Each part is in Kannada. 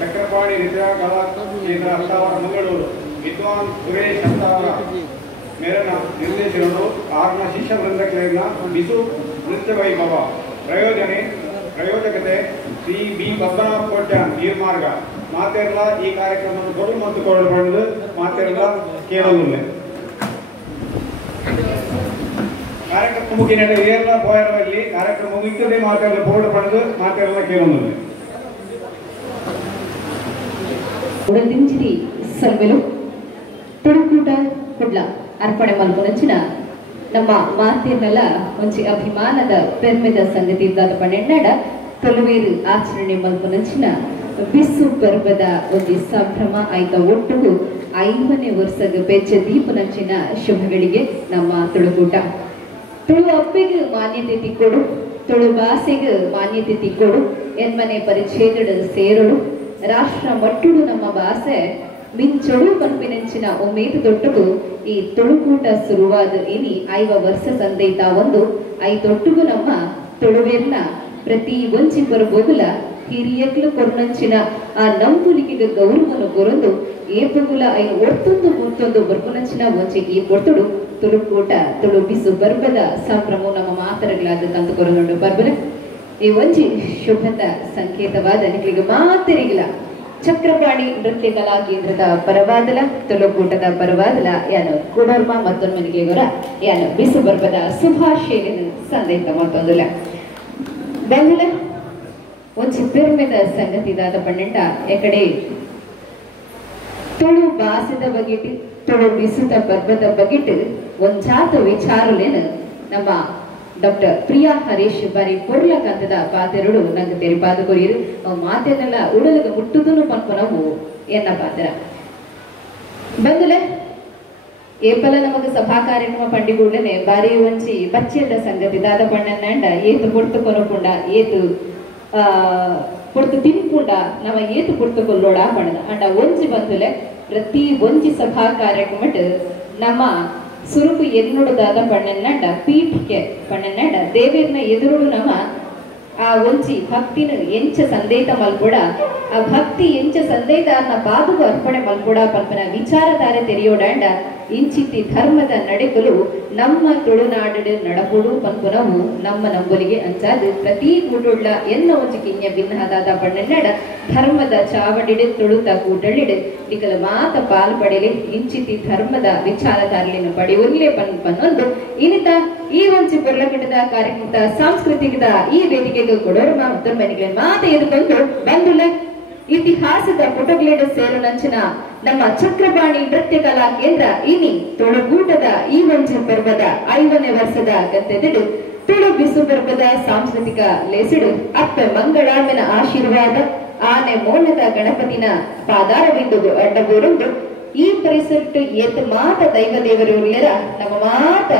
ಚಕ್ರಪಾಣಿ ವಿದ್ಯಾಕಲಾ ಕೇಂದ್ರ ಹತ್ತಾವರ ಮಂಗಳೂರು ವಿದ್ವಾನ್ ಸುರೇಶ್ ಹತ್ತಾವರ ಮೇರನ ನಿರ್ದೇಶನರು ಆರ್ನ ಶಿಷ್ಯ ವೃಂದಕ್ಕಿನ ಬಿಸು ನೃತ್ಯ ವೈಭವ ಪ್ರಯೋಜಕತೆ ಶ್ರೀ ಬಿ ಪದ್ಮನಾಭ ಕೋಟ್ಯಾನ್ ನೀರ್ಮಾರ್ಗ ಮಾತೆಲ್ಲ ಈ ಕಾರ್ಯಕ್ರಮವನ್ನು ಕೊಡು ಮತ್ತು ಕೊಳ್ಳಬಾರದು ಮಾತೆಲ್ಲ ಕೇಳಲಿಲ್ಲ ಕಾರ್ಯಕ್ರಮ ಮುಗಿನ ಏರ್ಲ ಪೋಯರಲ್ಲಿ ಕಾರ್ಯಕ್ರಮ ಮುಗಿತದೆ ಮಾತೆಲ್ಲ ಬೋರ್ಡ್ ಪಡೆದು ಮಾತೆಲ್ಲ ಕೇಳಲಿಲ್ಲ ಉಡದಿಂಚಿರಿ ಸರ್ವೆಲು ತುಳುಕೂಟ ಕುಡ್ಲ ಅರ್ಪಣೆ ಮಲ್ಪುನಂಚಿನ ನಮ್ಮ ಮಾತಿನಲ್ಲ ಒಂಚಿ ಅಭಿಮಾನದ ಪೆರ್ಮೆದ ಸಂಗತಿ ಇದ್ದಾದ ಪನ್ನೆಂಡಾಡ ತೊಲವೇರು ಆಚರಣೆ ಮಲ್ಪುನಂಚಿನ ಬಿಸು ಪರ್ವದ ಒಂದು ಸಂಭ್ರಮ ಆಯ್ತ ಒಟ್ಟಿಗೂ 5ನೇ ವರ್ಷದ ಬೆಚ್ಚ ದೀಪನಂಚಿನ ಶುಭಗಳಿಗೆ ನಮ್ಮ ತುಳುಕೂಟ ತುಳು ಅಪ್ಪೆಗೆ ಮಾನ್ಯತೆ ತಿಕ್ಕೊಡು ತುಳು ಭಾಷೆಗೆ ಮಾನ್ಯತೆ ತಿಕ್ಕೊಡು ಎನ್ಮನೆ ಪರಿಚ್ಛೇದದ ಸೇರಳು ರಾಷ್ಟ್ರ ಮಟ್ಟುಡು ನಮ್ಮ ಭಾಷೆ ಮಿಂಚೊಳು ಪಂಪಿನಂಚಿನ ಉಮೇದು ದೊಟ್ಟಗೂ ಈ ತುಳುಕೂಟ ಶುರುವಾದ ಇನಿ 5 ವರ್ಷ ಸಂದೈತ ಒಂದು 5 ನಮ್ಮ ತುಳುವೆರ್ನ ಪ್ರತಿ ಒಂಚಿ ಬರಬೋಗುಲ ಹಿರಿಯಕ್ಲು ಕೊರ್ನಂಚಿನ ಆ ನಂಬುಲಿಕೆಗೆ ಗೌರವನು ಕೊರೊಂದು ಏಪಗುಲ ಐನು ಒರ್ತೊಂದು ಮೂರ್ತೊಂದು ಬರ್ಪುನಂಚಿನ ಒಂಚಿಗೆ ಈ ಕೊರ್ತುಡು ತುಳುಕೂಟ ತುಳು ಬಿಸು ಬರ್ಬದ ಸಂಭ್ರಮ ನಮ್ಮ ಮಾತರಗಳಾದ ತಂತು ಕೊರೊಂಡು ಬರ್ಬಲ ಈ ಒಂಜಿ ಶುಭದ ಸಂಕೇತವಾದ ನಿಮಗೆ ಮಾತರಿಗಿಲ್ಲ ಚಕ್ರಪಾಣಿ ನೃತ್ಯ ಕಲಾ ಕೇಂದ್ರದ ಪರವಾದಲ ತುಳುಕೂಟದ ಪರವಾದಲ ಯಾನು ಕುಡರ್ಮ ಮತ್ತೊಂದು ಗೊರ ಯಾನು ಬಿಸು ಬರ್ಬದ ಶುಭಾಶಯ ಸಂದೇಶ ಮತ್ತೊಂದುಲ ಬೆಂಗಲ ಒಂಚಿ ಪೆರ್ಮೆದ ಸಂಗತಿದಾದ ಪನ್ನೆಂಟ ಎಕಡೆ ತುಳು ಭಾಷೆದ ಬಗೆಟ್ ತುಳು ಬಿಸುದ ಬರ್ಬದ ಬಗೆಟ್ ಒಂಚಾತ ವಿಚಾರಲೇನು ನಮ್ಮ ಡಾಕ್ಟರ್ ಪ್ರಿಯಾ ಹರೀಶ್ ಬಾರಿ ಕೊರ್ಲಕಂತದ ಪಾತೆರಡು ನಂಗೆ ತೆರಿಪಾದ ಕೊರಿಯರು ಅವು ಮಾತೆನೆಲ್ಲ ಉಡಲಗ ಮುಟ್ಟುದನ್ನು ಪನ್ಪನವು ಎನ್ನ ಪಾತ್ರ ಬಂದಲೆ ಏಪಲ ನಮಗೆ ಸಭಾ ಕಾರ್ಯಕ್ರಮ ಪಂಡಿಗೂಡನೆ ಬಾರಿ ಒಂಚಿ ಬಚ್ಚೆದ ಸಂಗತಿ ದಾದ ಪಣ್ಣನ್ನ ಏತು ಪೊಡ್ತು ಕೊನಪುಂಡ ಏತು ಪೊಡ್ತು ತಿನ್ಪುಂಡ ನವ ಏತು ಪೊಡ್ತು ಕೊಲ್ಲೋಡ ಪಣ್ಣದ ಅಂಡ ಒಂಜಿ ಬಂದುಲೆ ಪ್ರತಿ ಒಂಜಿ ಸಭಾ ಕಾರ್ಯಕ್ರಮ ನಮ್ಮ ಸುರುಪು ಎನ್ನುಡುದಾದ ಪಣ್ಣನ್ನಡ ಪೀಠಕ್ಕೆ ಪಣ್ಣನ್ನಡ ದೇವೇರ್ನ ಎದುರುಡು ನಮ್ಮ ಆ ಒಂಚಿ ಭಕ್ತಿನ ಎಂಚ ಸಂದೇತ ಮಲ್ಕೊಡ ಆ ಭಕ್ತಿ ಎಂಚ ಸಂದೇತ ಅನ್ನ ಪಾದುಗ ಅರ್ಪಣೆ ಮಲ್ಕೊಡ ಪಲ್ಪನ ವಿಚಾರಧಾರೆ ತೆರೆಯೋಡಾಂಡ ಇಂಚಿತಿ ಧರ್ಮದ ನಡೆಕಲು ನಮ್ಮ ತುಳುನಾಡು ನಡಪುಡು ಪನ್ಪುನವು ನಮ್ಮ ನಂಬಲಿಗೆ ಅಂಚಾದು ಪ್ರತಿ ಕೂಟುಳ್ಳ ಎನ್ನ ಒಂಚಿ ಕಿನ್ಯ ಭಿನ್ನದಾದ ಪಣ್ಣನ್ನಡ ಧರ್ಮದ ಚಾವಡಿಡೆ ತುಳುತ ಕೂಟಳಿಡೆ ನಿಕಲ ಮಾತ ಪಾಲ್ ಪಡೆಲಿ ಇಂಚಿತಿ ಧರ್ಮದ ವಿಚಾರಧಾರೆಯನ್ನು ಪಡೆಯುವಲ್ಲೇ ಪನ್ನೊಂದು ಇನಿತ ಈ ಒಂಚಿ ಪುರ್ಲಕಟ್ಟದ ಕಾರ್ಯಕ್ರಮದ ಸಾಂಸ್ಕೃತಿಕದ ಈ ವೇದಿಕೆಗೆ ಕೊಡೋರು ಮನಿಗೆ ಮಾತ ಎದುಕೊಂಡು ಬಂದುಲೆ ಇತಿಹಾಸದ ಪುಟಗ್ಲೇಡ ಸೇರನಂಚಿನ ನಮ್ಮ ಚಕ್ರಪಾಣಿ ನೃತ್ಯ ಕಲಾ ಕೇಂದ್ರ ಇನಿ ತುಳುಗೂಟದ ಈ ಒಂಚಿ ಪರ್ವದ 5ನೇ ವರ್ಷದ ಗದ್ದೆದಿಡು ತುಳು ಬಿಸು ಪರ್ವದ ಸಾಂಸ್ಕೃತಿಕ ಲೇಸಿಡು ಅಪ್ಪ ಮಂಗಳಾಮನ ಆಶೀರ್ವಾದ ಆನೆ ಮೋನದ ಗಣಪತಿನ ಪಾದಾರವಿಂದು ಅಡ್ಡಗೂರುಂಡು ಈ ಪರಿಸರಟ್ಟು ಏತ್ ಮಾತ ದೈವ ದೇವರು ನಮ್ಮ ಮಾತ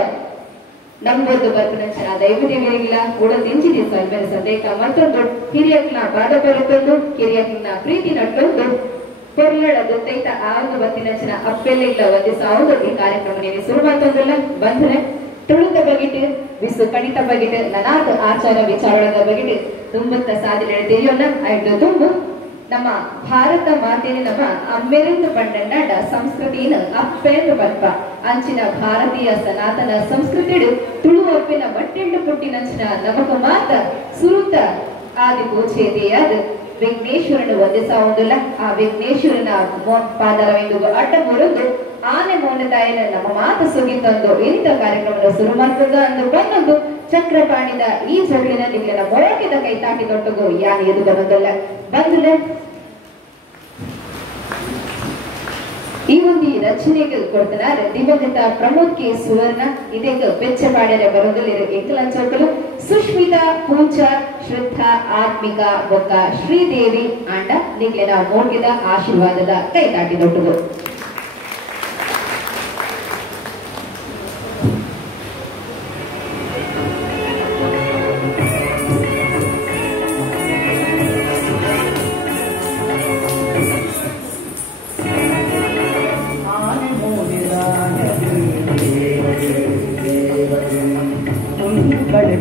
ನಂಬೊಂದು ಬರ್ಪನಂಚಿನ ದೈವ ದೇವರಿಗಿಲ್ಲ ಕೂಡ ನೆಂಚಿದೆ ಸರ್ವೇನ ಸಂದೇಕ ಮತ್ತೊಂದು ಹಿರಿಯಕ್ನ ಪಾದ ಬರುತ್ತೊಂದು ಹಿರಿಯಕ್ನ ಪ್ರೀತಿ ನಟ್ಟೊಂದು ಪೊರ್ಲಡ ಗೊತ್ತೈತ ಆಗ ಬತ್ತಿನಂಚಿನ ಅಪ್ಪೆಲ್ಲ ಇಲ್ಲ ಒಂದೇ ಸಾವಿರ ಈ ಕಾರ್ಯಕ್ರಮ ನೀನು ಶುರು ಮಾಡ್ತಂದಿಲ್ಲ ಬಂದ್ರೆ ತುಳುದ ಬಗೆಟ್ ಬಿಸು ಕಣಿತ ಬಗೆಟ್ ನನಾದ ಆಚಾರ ವಿಚಾರದ ಬಗೆಟ್ ತುಂಬತ್ತ ಸಾಧನೆ ತಿಳಿಯೋಣ ಆಯ್ತು ತುಂಬು ನಮ್ಮ ಭಾರತ ಮಾತೆಯನ್ನು ನಮ್ಮ ಅಮ್ಮೆರೆಂದು ಪಂಡಂಡ ಸಂಸ್ಕೃತಿನ ಅಪ್ಪೆಂದು ಬಲ್ಪ ಅಂಚಿನ ಭಾರತೀಯ ಸನಾತನ ಸಂಸ್ಕೃತಿಡು ತುಳು ಅಪ್ಪಿನ ಬಟ್ಟೆಂಡು ಪುಟ್ಟಿನಂಚಿನ ನಮಕ ಮಾತ ಸುರುತ ಆದಿ ಪೂಜೆಯಾದ ವಿಘ್ನೇಶ್ವರನು ಒಂದೇ ಸಾವುದಿಲ್ಲ ಆ ವಿಘ್ನೇಶ್ವರನ ಪಾದರವೆಂದು ಅಡ್ಡ ಬರುವುದು ಆನೆ ಮೌನತಾಯನ ನಮ್ಮ ಮಾತು ಸುಗಿತಂದು ಇಂಥ ಕಾರ್ಯಕ್ರಮದ ಶುರು ಮಾಡ್ತದ ಅಂದು ಬಂದೊಂದು ಚಕ್ರಪಾಣಿದ ಈ ಜಗಳಿನ ನಿಗ್ಲಿನ ಮೊಳಗಿದ ಕೈ ತಾಟಿ ದೊಟ್ಟಗು ಯಾನ್ ಎದು ಬರೋದಲ್ಲ ಬಂದುಲೆ ಈ ಒಂದು ರಚನೆಗೆ ಕೊಡ್ತಾರ ದಿವಂಗತ ಪ್ರಮೋದ್ ಕೆ ಸುವರ್ಣ ಇದಕ್ಕೆ ಬೆಚ್ಚ ಪಾಡ್ಯರೆ ಬರೋದಲ್ಲಿರೋ ಎಂಕಲ ಚೌಕಲು ಸುಷ್ಮಿತಾ ಪೂಜಾ ಶ್ರದ್ಧಾ ಆತ್ಮಿಕ ಬೊಕ್ಕ ಶ್ರೀದೇವಿ ಆಂಡ ನಿಗ್ಲಿನ ಮೋಡ್ಗಿದ ಆಶೀರ್ವಾದದ ಕೈ ತಾಟಿ ದೊಟ್ಟಗು Bye.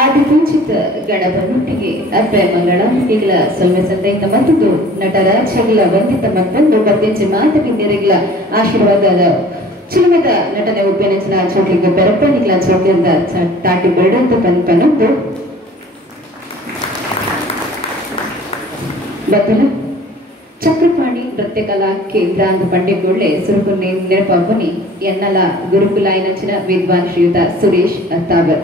ಆದಿಪೂಜಿತ ಗಣಪನುಟ್ಟಿಗೆ ಅಪ್ಪೆ ಮಂಗಳ ಈಗಲ ಸೊಲ್ಮೆ ಸಂದೈತ ಮತ್ತೊಂದು ನಟರ ಚಗಲ ವಂದಿತ ಮತ್ತೊಂದು ಬರ್ದಿಂಚೆ ಮಾತಕಿಂದಿರಗಿಲ ಆಶೀರ್ವಾದದ ಚಿಲುಮೆದ ನಟನೆ ಉಪೇನಂಚಿನ ಚೋಟಿಗೆ ಬೆರಪನಿಗ್ಲ ಚೋಟಿಂದ ತಾಟಿ ಬೆರಡಂತ ಪನ್ಪನೊಂದು ಬದಲು ಚಕ್ರಪಾಣಿ ನೃತ್ಯ ಕಲಾ ಕೇಂದ್ರ ಅಂದು ಪಂಡಿಗೊಳ್ಳೆ ಸುರುಕುನ್ನೆ ನೆನಪಾಪನಿ ಎನ್ನಲ ಗುರುಕುಲ ಐನಂಚಿನ ವಿದ್ವಾನ್ ಶ್ರೀಯುತ ಸುರೇಶ್ ತಾವರ್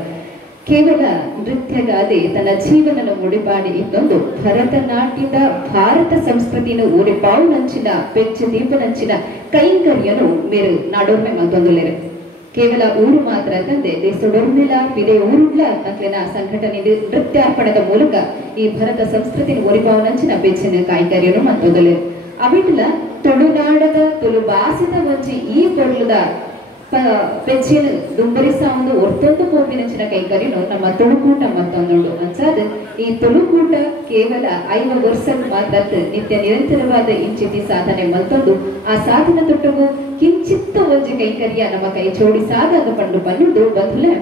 ಕೇವಲ ನೃತ್ಯಗಾದೆ ತನ್ನ ಜೀವನನ ಮುಡಿಪಾಡಿ ಇತ್ತೊಂದು ಭರತನಾಟ್ಯದ ಭಾರತ ಸಂಸ್ಕೃತಿಯನ್ನು ಉಡಿಪಾವುನಂಚಿನ ಪೆಚ್ಚು ದೀಪನಂಚಿನ ಕೈಂಕರ್ಯನು ಮೇರು ನಾಡೋರ್ಮೆ ಮತ್ತೊಂದುಲೇರು ಕೇವಲ ಊರು ಮಾತ್ರ ತಂದೆ ದೇಶದೊರ್ಮಿಲ ಇದೇ ಊರುಗಳ ಮಕ್ಕಳಿನ ಸಂಘಟನೆ ನೃತ್ಯಾರ್ಪಣದ ಮೂಲಕ ಈ ಭರತ ಸಂಸ್ಕೃತಿನ ಉರಿಪಾವುನಂಚಿನ ಪೆಚ್ಚಿನ ಕೈಂಕರ್ಯನು ಮತ್ತೊಂದುಲೇರು ಅವಿಟ್ಲ ತುಳುನಾಡದ ತುಳು ಭಾಷಿತ ಒಂಜಿ ಈ ಪೊರ್ಲುದ ಪೆಚ್ಚಿನ ದುಂಬರಿಸ ಒಂದು ಒರ್ತೊಂದು ಪೋಪಿನಂಚಿನ ಕೈಕರಿನು ನಮ್ಮ ತುಳುಕೂಟ ಮತ್ತೊಂದುಂಡು ಅಂಚಾದ ಈ ತುಳುಕೂಟ ಕೇವಲ 5 ವರ್ಷ ಮಾತ್ರ ನಿತ್ಯ ನಿರಂತರವಾದ ಇಂಚಿತಿ ಸಾಧನೆ ಮತ್ತೊಂದು ಆ ಸಾಧನ ತೊಟ್ಟಗು ಕಿಂಚಿತ್ತ ಒಂಜಿ ಕೈಕರ್ಯ ನಮ್ಮ ಕೈ ಜೋಡಿ ಸಾಧಾಗ ಪಂಡು ಪನ್ನುಡು ಬಂಧುಲೆ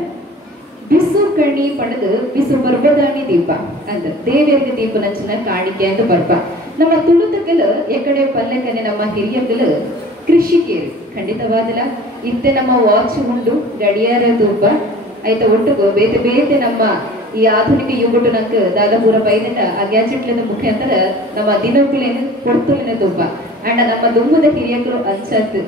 ಬಿಸು ಕಣಿ ಪಣದು ಬಿಸು ಬರ್ಬದಾನಿ ದೀಪ ಅಂದ ದೇವರಿಗೆ ದೀಪನಂಚಿನ ಕಾಣಿಕೆ ಅಂತ ಬರ್ಪ ನಮ್ಮ ತುಳುತಗಲು ಎಕಡೆ ಪಲ್ಲೆಕನೆ ನಮ್ಮ ಹಿರಿಯಗಲು ಕೃಷಿಕೇರು ಖಂಡಿತವಾದಲ್ಲ ಇತ್ತೆ ನಮ್ಮ ವಾಚ್ ಉಂಡು ಗಡಿಯಾರ ತೂಪ ಆಯ್ತಾ ಒಟ್ಟುಗು ಬೇತೆ ಬೇತೆ ನಮ್ಮ ಈ ಆಧುನಿಕ ಯುಗುಟ್ಟು ನಂಗೆ ದಾದಾಪುರ ಬೈದಂಡ ಆ ಗ್ಯಾಜೆಟ್ಲಿನ ಮುಖಾಂತರ ನಮ್ಮ ದಿನಕ್ಕುಲೇನು ಕೊಡ್ತುಲಿನ ತೂಪ ಅಂಡ ನಮ್ಮ ದುಮ್ಮದ ಹಿರಿಯಕರು ಅಂಚತ್ತು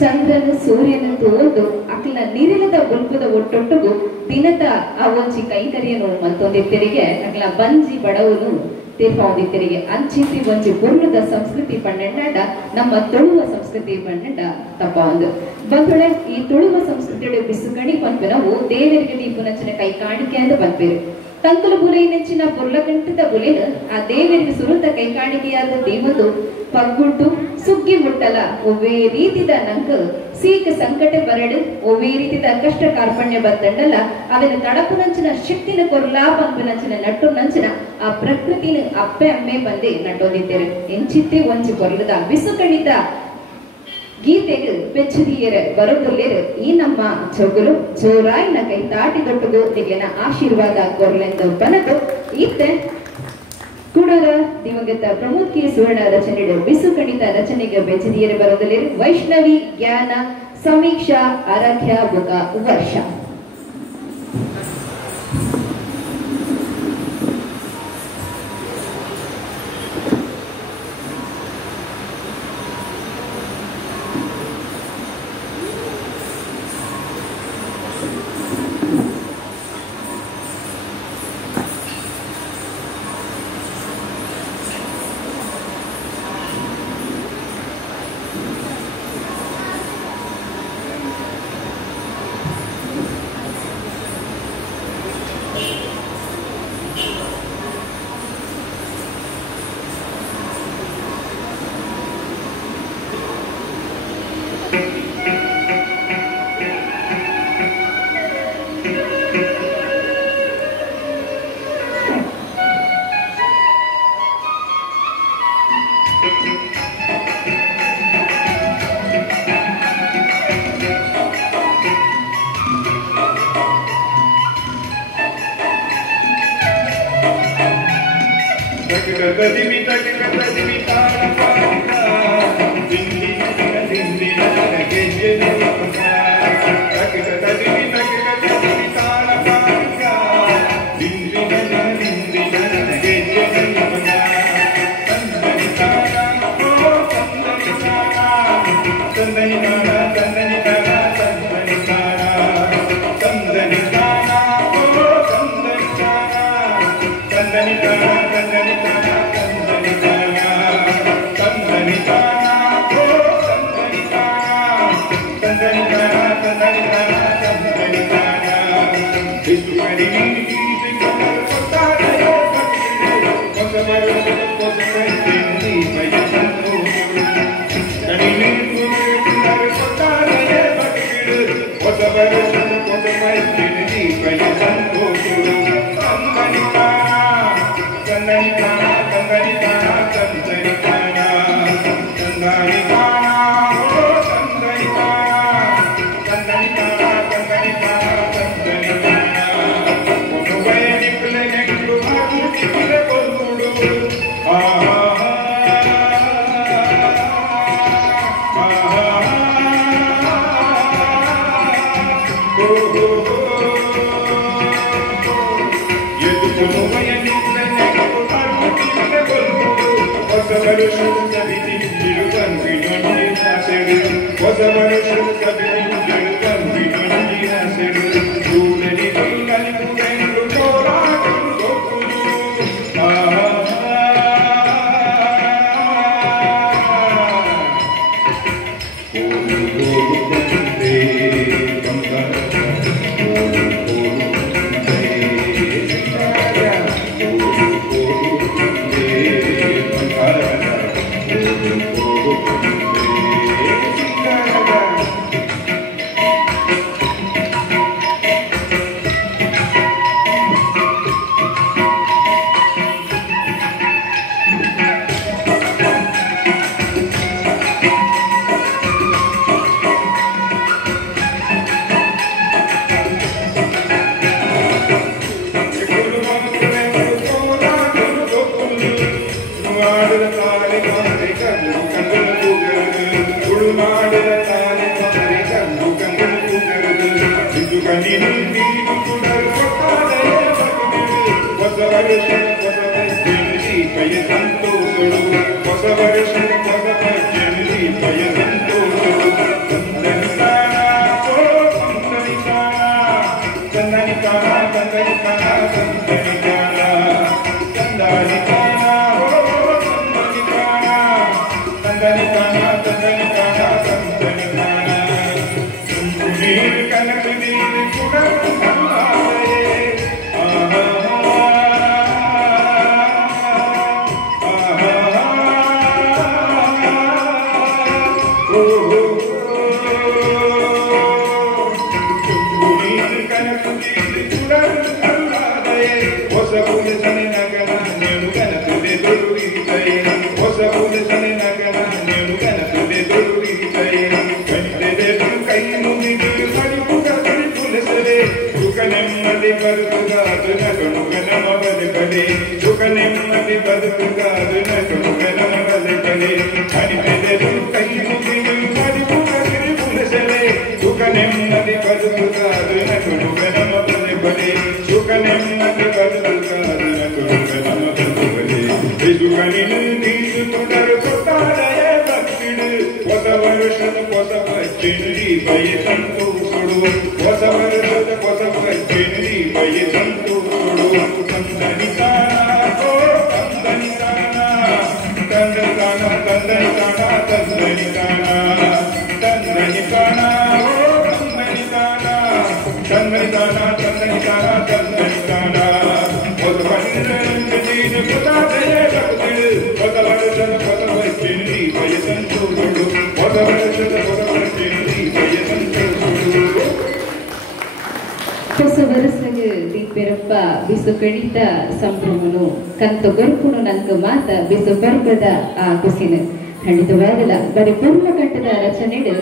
ಚಂದ್ರನ ಸೂರ್ಯನ ತೋದು ಅಕ್ಲ ನೀರಿಲದ ಬುಲ್ಪದ ಒಟ್ಟೊಟ್ಟುಗು ದಿನದ ಆ ಒಂಜಿ ಕೈಕರ್ಯನು ಮತ್ತೊಂದಿತ್ತರಿಗೆ ಅಕ್ಲ ಬಂಜಿ ಬಡವನು ತೀರ್ಪೊಂದಿತ್ತರಿಗೆ ಅಂಚಿತಿ ಒಂಜಿ ಪುರ್ಲದ ಸಂಸ್ಕೃತಿ ಪಣ್ಣೆಂಡ ನಮ್ಮ ತುಳುವ ಸಂಸ್ಕೃತಿ ಪಣ್ಣೆಂಡ ತಪ್ಪ ಒಂದು ಬಂದೊಳೆ ಈ ತುಳುವ ಸಂಸ್ಕೃತಿ ಬಿಸುಗಣಿ ಪಂಪೆ ನಾವು ದೇವರಿಗೆ ದೀಪನಂಚಿನ ಕೈ ಕಾಣಿಕೆ ಅಂತ ಬಂಪೇರು ತಂಕುಲು ಬುಲೈನಂಚಿನ ಪುರ್ಲಕಂಠದ ಬುಲೆನ ಆ ದೇವರಿಗೆ ಸುರುತ ಕೈ ಕಾಣಿಕೆಯಾದ ದೇವದು ಪಗ್ಗುಟ್ಟು ಸುಗ್ಗಿ ಮುಟ್ಟಲ ಒವ್ವೇ ರೀತಿದ ನಂಕ ಸೀಕ ಸಂಕಟ ಬರಡು ಒವ್ವೇ ರೀತಿದ ಕಷ್ಟ ಕಾರ್ಪಣ್ಯ ಬಂದಂಡಲ್ಲ ಅವನ ತಡಪುನಂಚಿನ ಶಕ್ತಿನ ಕೊರ್ಲಾ ಪಂಪನಂಚಿನ ನಟ್ಟು ನಂಚಿನ ಆ ಪ್ರಕೃತಿನ ಅಪ್ಪೆ ಅಮ್ಮೆ ಬಂದೆ ನಟ್ಟೋದಿದ್ದೇವೆ ಎಂಚಿತ್ತೆ ಒಂಚು ಕೊರ್ಲದ ಬಿಸುಕಣಿತ ಗೀತೆಗೆ ಬೆಚ್ಚದಿಯರ ಬರೋದಲ್ಲೇರು ಈ ನಮ್ಮ ಚೊಗುಲು ಜೋರಾಯಿನ ಕೈ ತಾಟಿ ದೊಟ್ಟದು ತೆಗೆನ ಆಶೀರ್ವಾದ ಕೊರ್ಲೆಂದು ಬನದು ಇತ್ತೆ ಕೂಡಲ ದಿವಂಗತ ಪ್ರಮೋದ್ ಕೆ ಸುವರ್ಣ ರಚನೆಗಳು ಬಿಸು ಕಣಿತ ರಚನೆಗೆ ಬೆಚ್ಚದಿಯರ ಬರೋದಲ್ಲೇರು ವೈಷ್ಣವಿ ಜ್ಞಾನ ಸಮೀಕ್ಷಾ ಆರಾಧ್ಯ ಬುಕ ವರ್ಷ ಬಿಸು ಕಣಿತ ಸಂಭ್ರಮನು ಕಂತು ಗರುಕುನು ನಂಕ ಮಾತ ಬಿಸು ಬರ್ಗದ ಆ ಕುಸಿನ ಖಂಡಿತವಾಗಲ್ಲ ಬರೀ ಪೂರ್ಣ ಕಂಠದ ರಚನೆಡು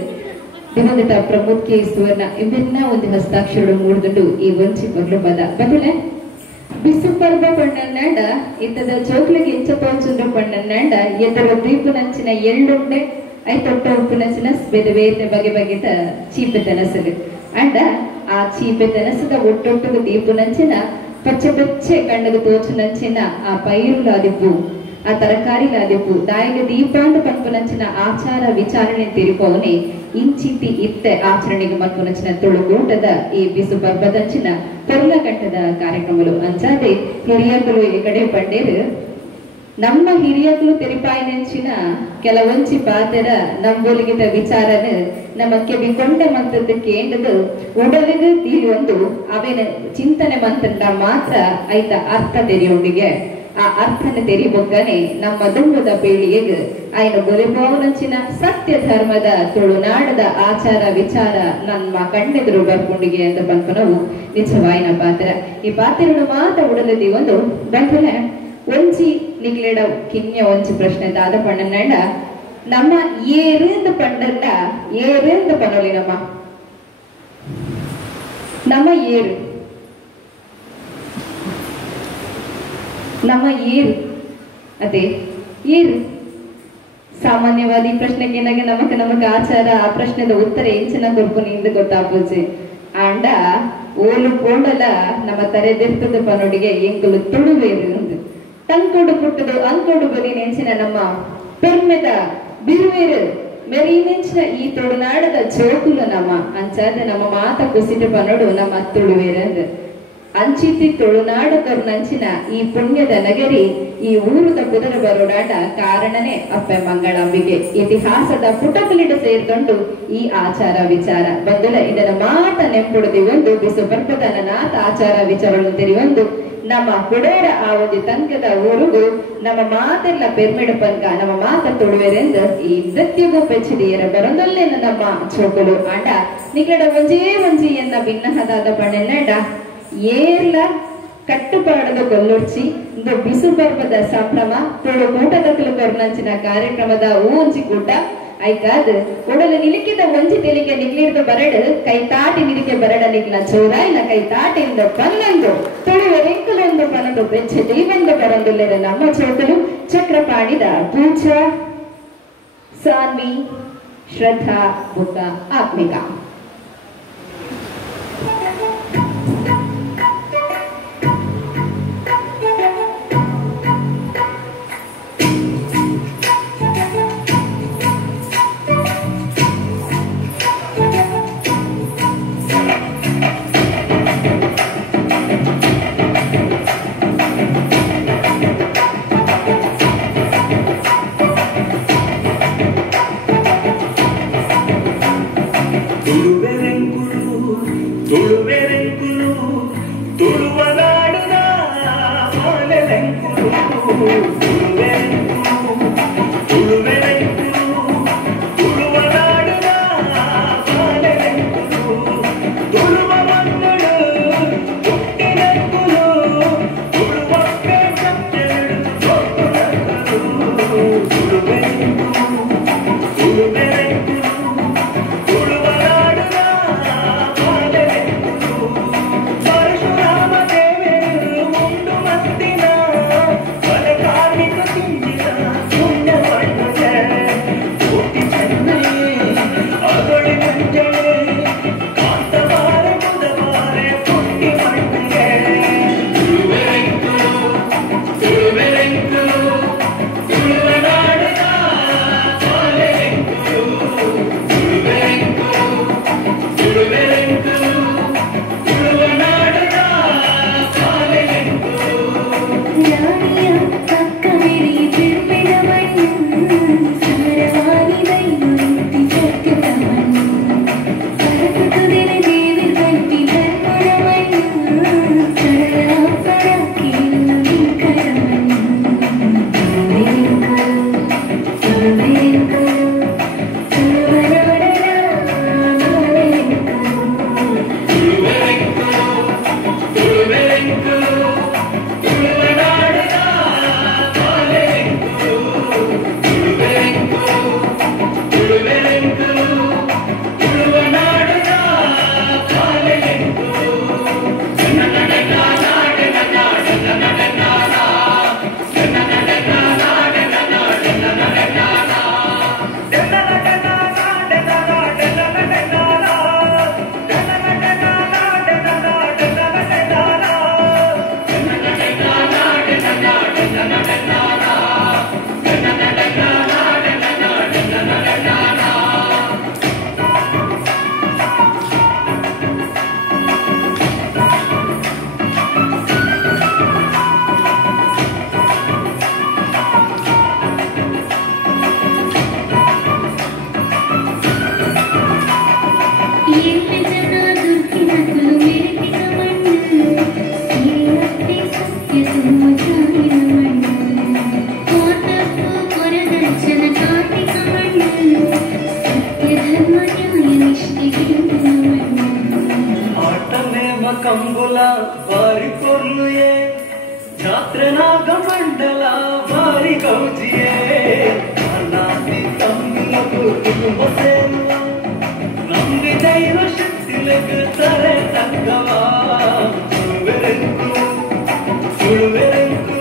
ದಿವಂಗತ ಪ್ರಮೋದ್ ಕೆ ಸುವರ್ಣ ಇವೆಲ್ಲ ಒಂದು ಹಸ್ತಾಕ್ಷರ ಮೂಡಿಕೊಂಡು ಈ ವಂಚಿ ಮಗಳು ಪದ ಬದಲೆ ಬಿಸುಪರ್ವ ಪಣ್ಣನ್ನಂಡ ಇತ್ತದ ಜೋಕ್ಲಿಗೆ ಇಂಚಪೋಚುಂಡ್ರ ಪಣ್ಣನ್ನಂಡ ಎದರ ದೀಪುನಂಚಿನ ಎಳ್ಳುಂಡೆ ಐತೊಟ್ಟ ಉಪ್ಪುನಂಚಿನ ಬೇರೆ ಬೇರೆ ಬಗೆ ಬಗೆದ ಚೀಪೆ ತೆನಸಲು ಅಂಡ ಆ ಚೀಪೆ ತೆನಸದ ಒಟ್ಟೊಟ್ಟುಗು ದೀಪುನಂಚಿನ ಪಚ್ಚೆ ಪಚ್ಚೆ ಕಣ್ಣಗೆ ತೋಚುನಂಚಿನ ಆ ಪೈರುಲಾದಿಪ್ಪು ಆ ತರಕಾರಿಲಾದಿಪ್ಪು ದಾಯಗ ದೀಪಾಂತ ಪನ್ಪುನಂಚಿನ ಆಚಾರ ವಿಚಾರಣೆ ತಿರುಪವನೆ ಇಂಚಿತಿ ಇತ್ತೆ ಆಚರಣೆಗೆ ಮನ್ಪುನಂಚಿನ ತುಳುಗೂಟದ ಈ ಬಿಸು ಬರ್ಬದಂಚಿನ ಪೊರ್ಲಕಟ್ಟದ ಕಾರ್ಯಕ್ರಮಗಳು ಅಂಚಾದೆ ಹಿರಿಯಕಲು ಈ ಕಡೆ ಪಂಡೇರು ನಮ್ಮ ಹಿರಿಯಕಲು ತೆರಿಪಾಯಿನಂಚಿನ ಕೆಲವೊಂಚಿ ಪಾತೆರ ನಂಬೋಲಿಗಿದ ವಿಚಾರನ ನಮಕ್ಕೆ ಬಿಕೊಂಡ ಮಂತದ್ದು ಕೇಂದ್ರದು ಉಡಲಿಗೆ ತೀಲೊಂದು ಅವೇನ ಚಿಂತನೆ ಮಂತಂಡ ಮಾತ್ರ ಐತ ಅರ್ಥ ತೆರೆಯೊಂಡಿಗೆ ಆ ಅರ್ಥನ ತೆರಿಬೊಗ್ಗನೆ ನಮ್ಮ ದುಂಬದ ಪೀಳಿಗೆಗೆ ಆಯ್ನ ಗೊಲಿಬೋವನಂಚಿನ ಸತ್ಯ ಧರ್ಮದ ತುಳುನಾಡದ ಆಚಾರ ವಿಚಾರ ನಮ್ಮ ಕಣ್ಣೆದುರು ಬರ್ಕೊಂಡಿಗೆ ಅಂತ ಬಂದು ನಾವು ನಿಜವಾಯಿನ ಪಾತ್ರ ಈ ಪಾತ್ರಗಳು ಮಾತ್ರ ಉಡಲದಿ ಒಂದು ಬಂಧುನೆ ಒಂಚಿ ನಿಗ್ಲೆಡ ಕಿನ್ಯ ಒಂಚಿ ಪ್ರಶ್ನೆ ದಾದ ಪಣ್ಣನಂಡ ನಮ್ಮ ಏರಿಂದ ಪಂಡಂಡ ಏರಿಂದ ಪನೋಲಿ ನಮ್ಮ ಏರು ನಮ್ಮ ಏರು ಅದೇ ಏರು ಸಾಮಾನ್ಯವಾದ ಈ ಪ್ರಶ್ನೆಗೆ ಏನಾಗಿ ನಮಕ್ ಆಚಾರ ಆ ಪ್ರಶ್ನೆದ ಉತ್ತರ ಎಂಚಿನ ಕೊರ್ಪುನಿಂದ ಗೊತ್ತಾಪುಜಿ ಆಂಡ ಓಲು ಕೋಡಲ ನಮ್ಮ ತರೆದಿರ್ತದ ಪನೊಡಿಗೆ ಎಂಕುಲು ತುಳುವೇರು ಉಂದು ತಂಕೊಡು ಪುಟ್ಟದು ಅಂಕೊಡು ಬಲಿ ನೆಂಚಿನ ನಮ್ಮ ಪೆರ್ಮೆದ ಬಿರುವೇರು ಮೆರೀನೆಂಚಿನ ಈ ತುಳುನಾಡದ ಜೋಕುಲು ನಮ್ಮ ಅಂಚಾದ ನಮ್ಮ ಮಾತ ಕುಸಿದ ಪನೊಡು ನಮ್ಮ ತುಳುವೇರು ಅಂಚಿತಿ ತುಳುನಾಡದವ್ರ ನಂಚಿನ ಈ ಪುಣ್ಯದ ನಗರಿ ಈ ಊರುದ ಕುದುರೆ ಬರೋಡಾಟ ಕಾರಣನೇ ಅಪ್ಪೆ ಮಂಗಳಂಬಿಗೆ ಇತಿಹಾಸದ ಪುಟಕಲಿಡ ಸೇರ್ಕೊಂಡು ಈ ಆಚಾರ ವಿಚಾರ ಬಂದಲ ಇದನ್ನ ಮಾತ ನೆಂಪುಡದಿ ಒಂದು ಬಿಸು ಬರ್ಪದನ ನಾಥ ಆಚಾರ ವಿಚಾರಗಳು ತೆರೆಯೊಂದು ನಮ್ಮ ಕುಡೇರ ಆ ಒಂದು ತಂಕದ ಊರುಗೂ ನಮ್ಮ ಮಾತೆಲ್ಲ ಪೆರ್ಮಿಡ ಪಂಕ ನಮ್ಮ ಮಾತ ತುಳುವೆರೆಂದು ಈ ನೃತ್ಯಗೂ ಪೆಚ್ಚಿದೆಯರ ಬರೋದಲ್ಲೇನ ನಮ್ಮ ಚೋಕಲು ಆಟ ನಿಗಡ ಒಂಜಿ ಎನ್ನ ಭಿನ್ನಹದಾದ ಬಣ್ಣೆನ್ನಡ ಏರ್ಲ ಕಟ್ಟುಪಾಡದ ಗೊಲ್ಲೊಡ್ಚಿ ಇಂದು ಬಿಸು ಪರ್ವದ ಸಂಭ್ರಮ ತುಳು ಕೂಟದಕ್ಕಲು ಕೊರ್ನಂಚಿನ ಕಾರ್ಯಕ್ರಮದ ಊಂಚಿ ಕೂಟ ಐಕಾದ್ ಕೊಡಲು ನಿಲಿಕಿದ ಒಂಜಿ ತೆಲಿಗೆ ನಿಗ್ಲಿಡ್ದು ಬರಡು ಕೈ ತಾಟಿ ನಿಲಿಕೆ ಬರಡ ನಿಗ್ಲ ಚೋರ ಇಲ್ಲ ಕೈ ತಾಟಿಂದ ಪನ್ನೊಂದು ತುಳುವರೆಂಕಲೊಂದು ಪನದು ಬೆಚ್ಚ ದೀವೆಂದು ಬರಂದುಲ್ಲೆರ ನಮ್ಮ ಚೋಕಲು ಚಕ್ರಪಾಣಿದ ಪೂಜಾ ಸಾನ್ವಿ ಶ್ರದ್ಧಾ ಬುಕ್ಕ ಆತ್ಮಿಕ ಬಾರಿ ಕೊರ್ಲುಯೇ ಜಾತ್ರೆ ನಾಗ ಮಂಡಲ ಬಾರಿ ಗೌಜಿಯೇ ನಾಟಿ ತಮ್ಮಿಲಕು ಕುಟುಂಬ ಸೇರುವ ನಮ್ಗೆ ಧೈರ್ಯ ಶಕ್ತಿಲಕ ತಾರೆ ತಕ್ಕವ ಸುಳುವೆರೆಂಕು ಸುಳುವೆರೆಂಕು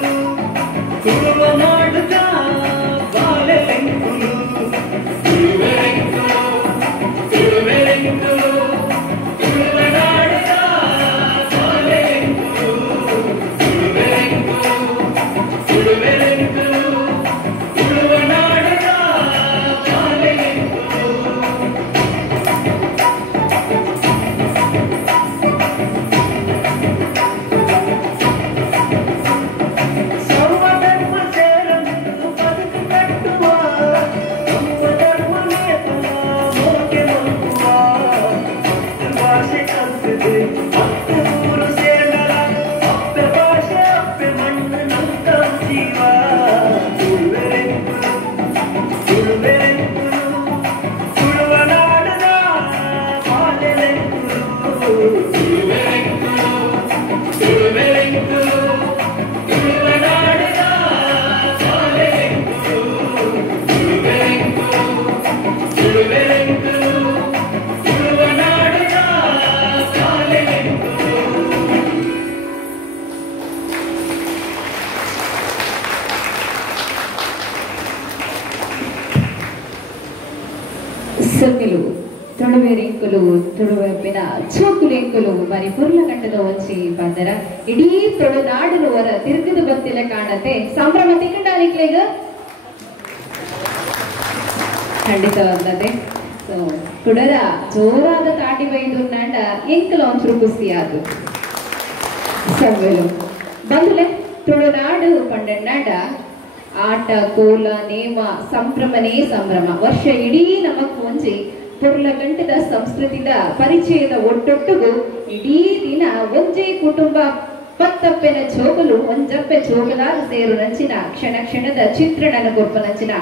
ಸುಳುವ ನಾಟಕ ಬಾಲೆಂಕುಲು ಸುಳುವೆರೆಂಕು ಸುಳುವೆರೆಂಕು ಸುಳುವ ನಾಟಕ ಬಾಲೆಂಕುಲು ಸುಳುವೆರೆಂಕು ಸುಳುವೆರೆಂಕು ಸುಳುವ ನಾಟಕ ಬಾಲೆಂಕುಲು ಸರ್ವಧರ್ಮ ಸೇರಲು ಬದುಕು ಕಟ್ಟುವ ನಮ್ಮ ಧರ್ಮ ನೇತನ ಮೋಕೆ ಮಕ್ಕುವ ಭಾಷೆ ಕಲ್ತಿದೆ ಹತ್ತು ಊರು ಸೇರಲ ಅಪ್ಪೆ ಭಾಷೆ ಅಪ್ಪೆ ಮಣ್ಣು ನಂತ ಜೀವ ಸುಳುವೆರೆಂಕುಲು ಸುಳುವೆರೆಂಕುಲು ಸುಳುವ ನಾಡದ ಬಾಲೆಂಕುಲು ಸುಳುವೆರೆಂಕುಲು ಸುಳುವೆರೆಂಕುಲು ಸುಳುವ ನಾಡದ ಬಾಲೆಂಕುಲು ಸುಳುವೆರೆಂಕುಲು ಸುಳುವೆರೆಂಕುಲು ಸುಳುವ ನಾಡದ ಬಾಲೆಂಕುಲು ಸೊಕ್ಕಿಲು ತುಳುವೆರೆಂಕುಲು ತುಳುವೆಂಪಿನ ಚೋಕುಲೆಂಕುಲು ಮರಿ ಪುರ್ಲಗಂಟದ ಒಂಚಿ ಬಂದರ ಇಡೀ ತುಳುನಾಡಲು ಹೊರ ತಿರುಗದು ಬಂತಿಲ್ಲ ಕಾಣತ್ತೆ ಸಂಭ್ರಮ ತಿಂಗಳಾಲಿಕ್ಲೆಗ ಖಂಡಿತವಾದದೆ ಸೊ ಕುಡರ ಜೋರಾದ ತಾಟಿ ಬೈದು ನಾಡ ಎಂಕಲ ಒಂಚೂರು ಖುಷಿ ಆದು ಸವ್ವೆಲು ಬಂದುಲೆ ತುಳುನಾಡು ಪಂಡನಾಡ ಆಟ ಕೋಲ ನೇಮ ಸಂಭ್ರಮನೇ ಸಂಭ್ರಮ ವರ್ಷ ಇಡೀ ನಮಕ್ ಒಂಜಿ ಪುರ್ಲಗಂಟದ ಸಂಸ್ಕೃತಿದ ಪರಿಚಯದ ಒಟ್ಟೊಟ್ಟಿಗೂ ಇಡೀ ದಿನ ಒಂಜೇ ಕುಟುಂಬ ಪತ್ತಪ್ಪೆನ ಜೋಗಲು ಒಂಜಪ್ಪೆ ಜೋಗಲಾದ ಸೇರು ನಂಚಿನ ಕ್ಷಣ ಕ್ಷಣದ ಚಿತ್ರಣನ ಗೊಬ್ಬ ನಂಚಿನ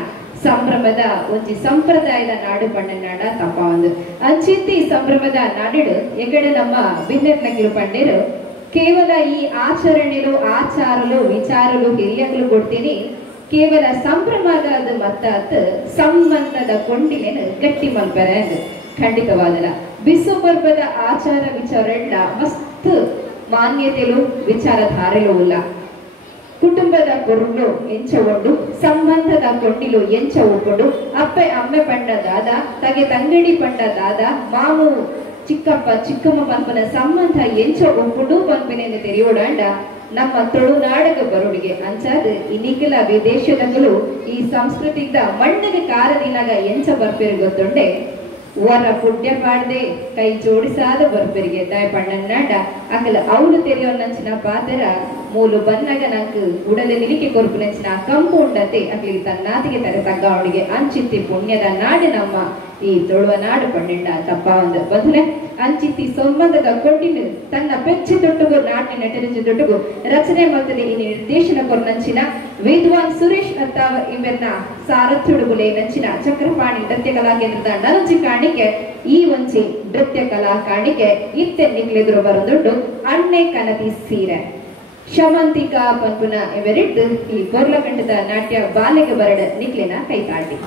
ಸಂಭ್ರಮದ ಒಂಜಿ ಸಂಪ್ರದಾಯದ ನಾಡು ಪಂಡನಾಡ ತಪ್ಪ ಒಂದು ಅಂಚಿತ್ತಿ ಸಂಭ್ರಮದ ನಾಡಿಡು ಎಗಡೆ ನಮ್ಮ ಭಿನ್ನಜ್ಞಗಳು ಪಂಡೇರು ಕೇವಲ ಈ ಆಚರಣೆಲು ಆಚಾರಲು ವಿಚಾರಲು ಹಿರಿಯಗಳು ಕೊಡ್ತೀನಿ ಕೇವಲ ಸಂಭ್ರಮದ ಮತ್ತಾತ್ ಸಂಬಂಧದ ಕೊಂಡಿನೇನು ಗಟ್ಟಿ ಮಲ್ಪರ ಎಂದು ಖಂಡಿತವಾದಲ್ಲ ಬಿಸು ಪರ್ವದ ಆಚಾರ ವಿಚಾರಗಳ ಮಸ್ತ್ ಮಾನ್ಯತೆಲು ವಿಚಾರಧಾರೆಲೂ ಇಲ್ಲ ಕುಟುಂಬದ ಕೊರಲು ಎಂಚ ಒಡ್ಡು ಸಂಬಂಧದ ಕೊಂಡಿಲು ಎಂಚ ಒಪ್ಪಡು ಅಪ್ಪೆ ಅಮ್ಮೆ ಪಂಡ ದಾದ ತಗೆ ತಂಗಡಿ ಪಂಡ ದಾದ ಮಾವು ಚಿಕ್ಕಪ್ಪ ಚಿಕ್ಕಮ್ಮ ಪಂಪನ ಸಂಬಂಧ ಎಂಚ ಒಪ್ಪುಡು ಪಂಪಿನೆಂದು ತೆರೆಯೋಡಾಂಡ ನಮ್ಮ ತುಳುನಾಡಗ ಬರುಡಿಗೆ ಅಂಚಾದ ಇನ್ನಿಕಲ ವಿದೇಶದಗಳು ಈ ಸಂಸ್ಕೃತಿದ ಮಣ್ಣಿಗೆ ಕಾರದಿನಾಗ ಎಂಚ ಬರ್ಪೇರು ಗೊತ್ತುಂಡೆ ವರ ಪುಡ್ಯ ಪಾಡ್ದೆ ಕೈ ಜೋಡಿಸಾದ ಬರ್ಪೇರಿಗೆ ದಾಯ ಪಣ್ಣನಾಡ ಅಕಲ ಅವಳು ತೆರೆಯೋ ನಂಚಿನ ಪಾತರ ಮೂಲು ಬನ್ನಾಗ ನಂಗೆ ಉಡಲೆ ನಿಲಿಕೆ ಕೊರ್ಪು ನಂಚಿನ ಕಂಪು ಉಂಡತೆ ಅಕ್ಲಿಗೆ ತನ್ನಾತಿಗೆ ತರ ತಗ್ಗ ಅವಳಿಗೆ ಅಂಚಿತ್ತಿ ಪುಣ್ಯದ ನಾಡು ನಮ್ಮ ಈ ತುಳುವ ನಾಡು ಪಣ್ಣಿಂಡ ತಪ್ಪ ಒಂದು ಬದುಲೆ ಅಂಚಿತ್ತಿ ಸಂಬಂಧದ ಕೊಂಡಿನ ತನ್ನ ಪೆಚ್ಚಿ ತೊಟ್ಟುಗು ನಾಟ್ಯ ನಟನಜಿ ತೊಟ್ಟುಗು ರಚನೆ ಮಾಡ್ತದೆ ಈ ನಿರ್ದೇಶನ ಕೊರ್ನಂಚಿನ ವಿದ್ವಾನ್ ಸುರೇಶ್ ಅತ್ತಾವ ಇವೆನ್ನ ಸಾರಥ್ಯುಡುಗುಲೆ ನಂಚಿನ ಚಕ್ರಪಾಣಿ ನೃತ್ಯ ಕಲಾ ಕೇಂದ್ರದ ನರಂಜಿ ಕಾಣಿಕೆ ಈ ಒಂಚಿ ನೃತ್ಯ ಕಲಾ ಕಾಣಿಕೆ ಇತ್ತೆ ನಿಗ್ಲೆದುರು ಬರೋದುಂಡು ಅಣ್ಣೆ ಕನತಿ ಸೀರೆ ಶಮಂತಿಕಾ ಪಂಪುನ ಇವೆರಿದ್ದು ಈ ಕೊರ್ಲಕಂಡದ ನಾಟ್ಯ ಬಾಲೆಗೆ ಬರಡ ನಿಕ್ಲಿನ ಕೈತಾಟಿ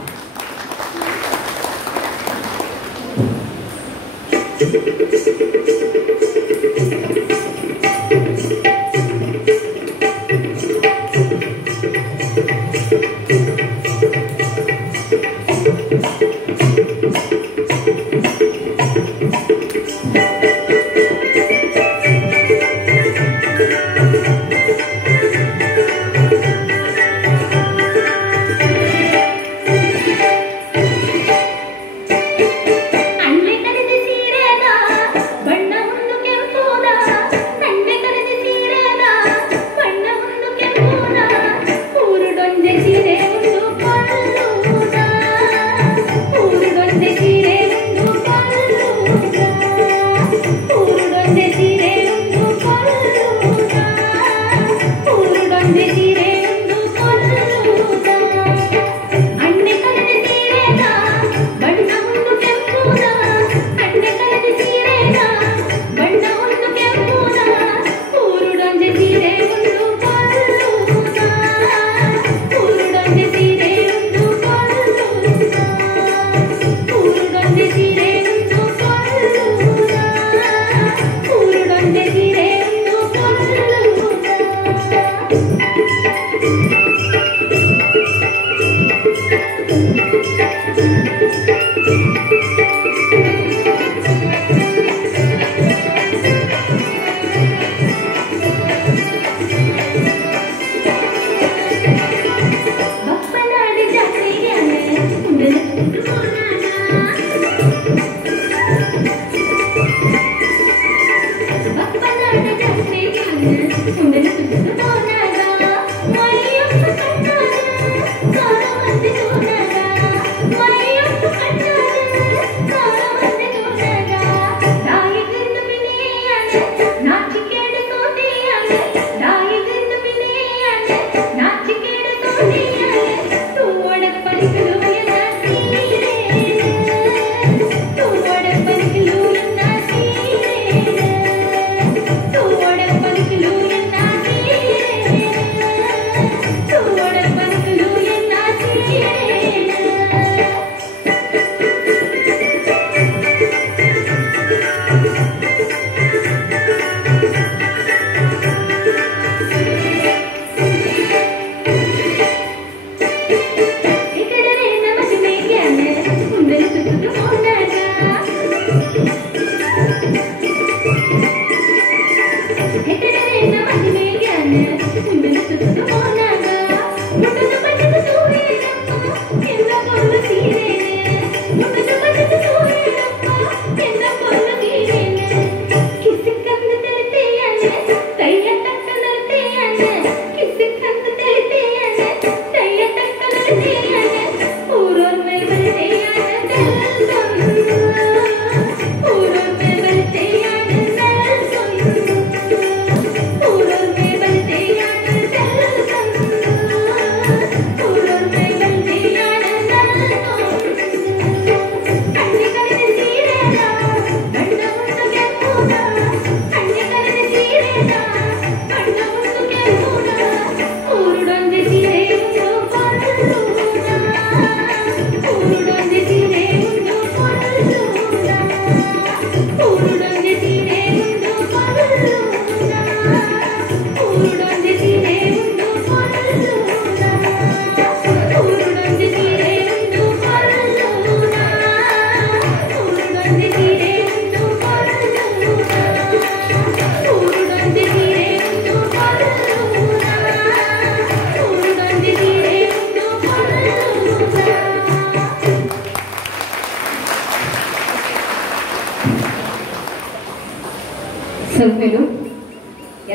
ಸೊಲ್ಮೆಲು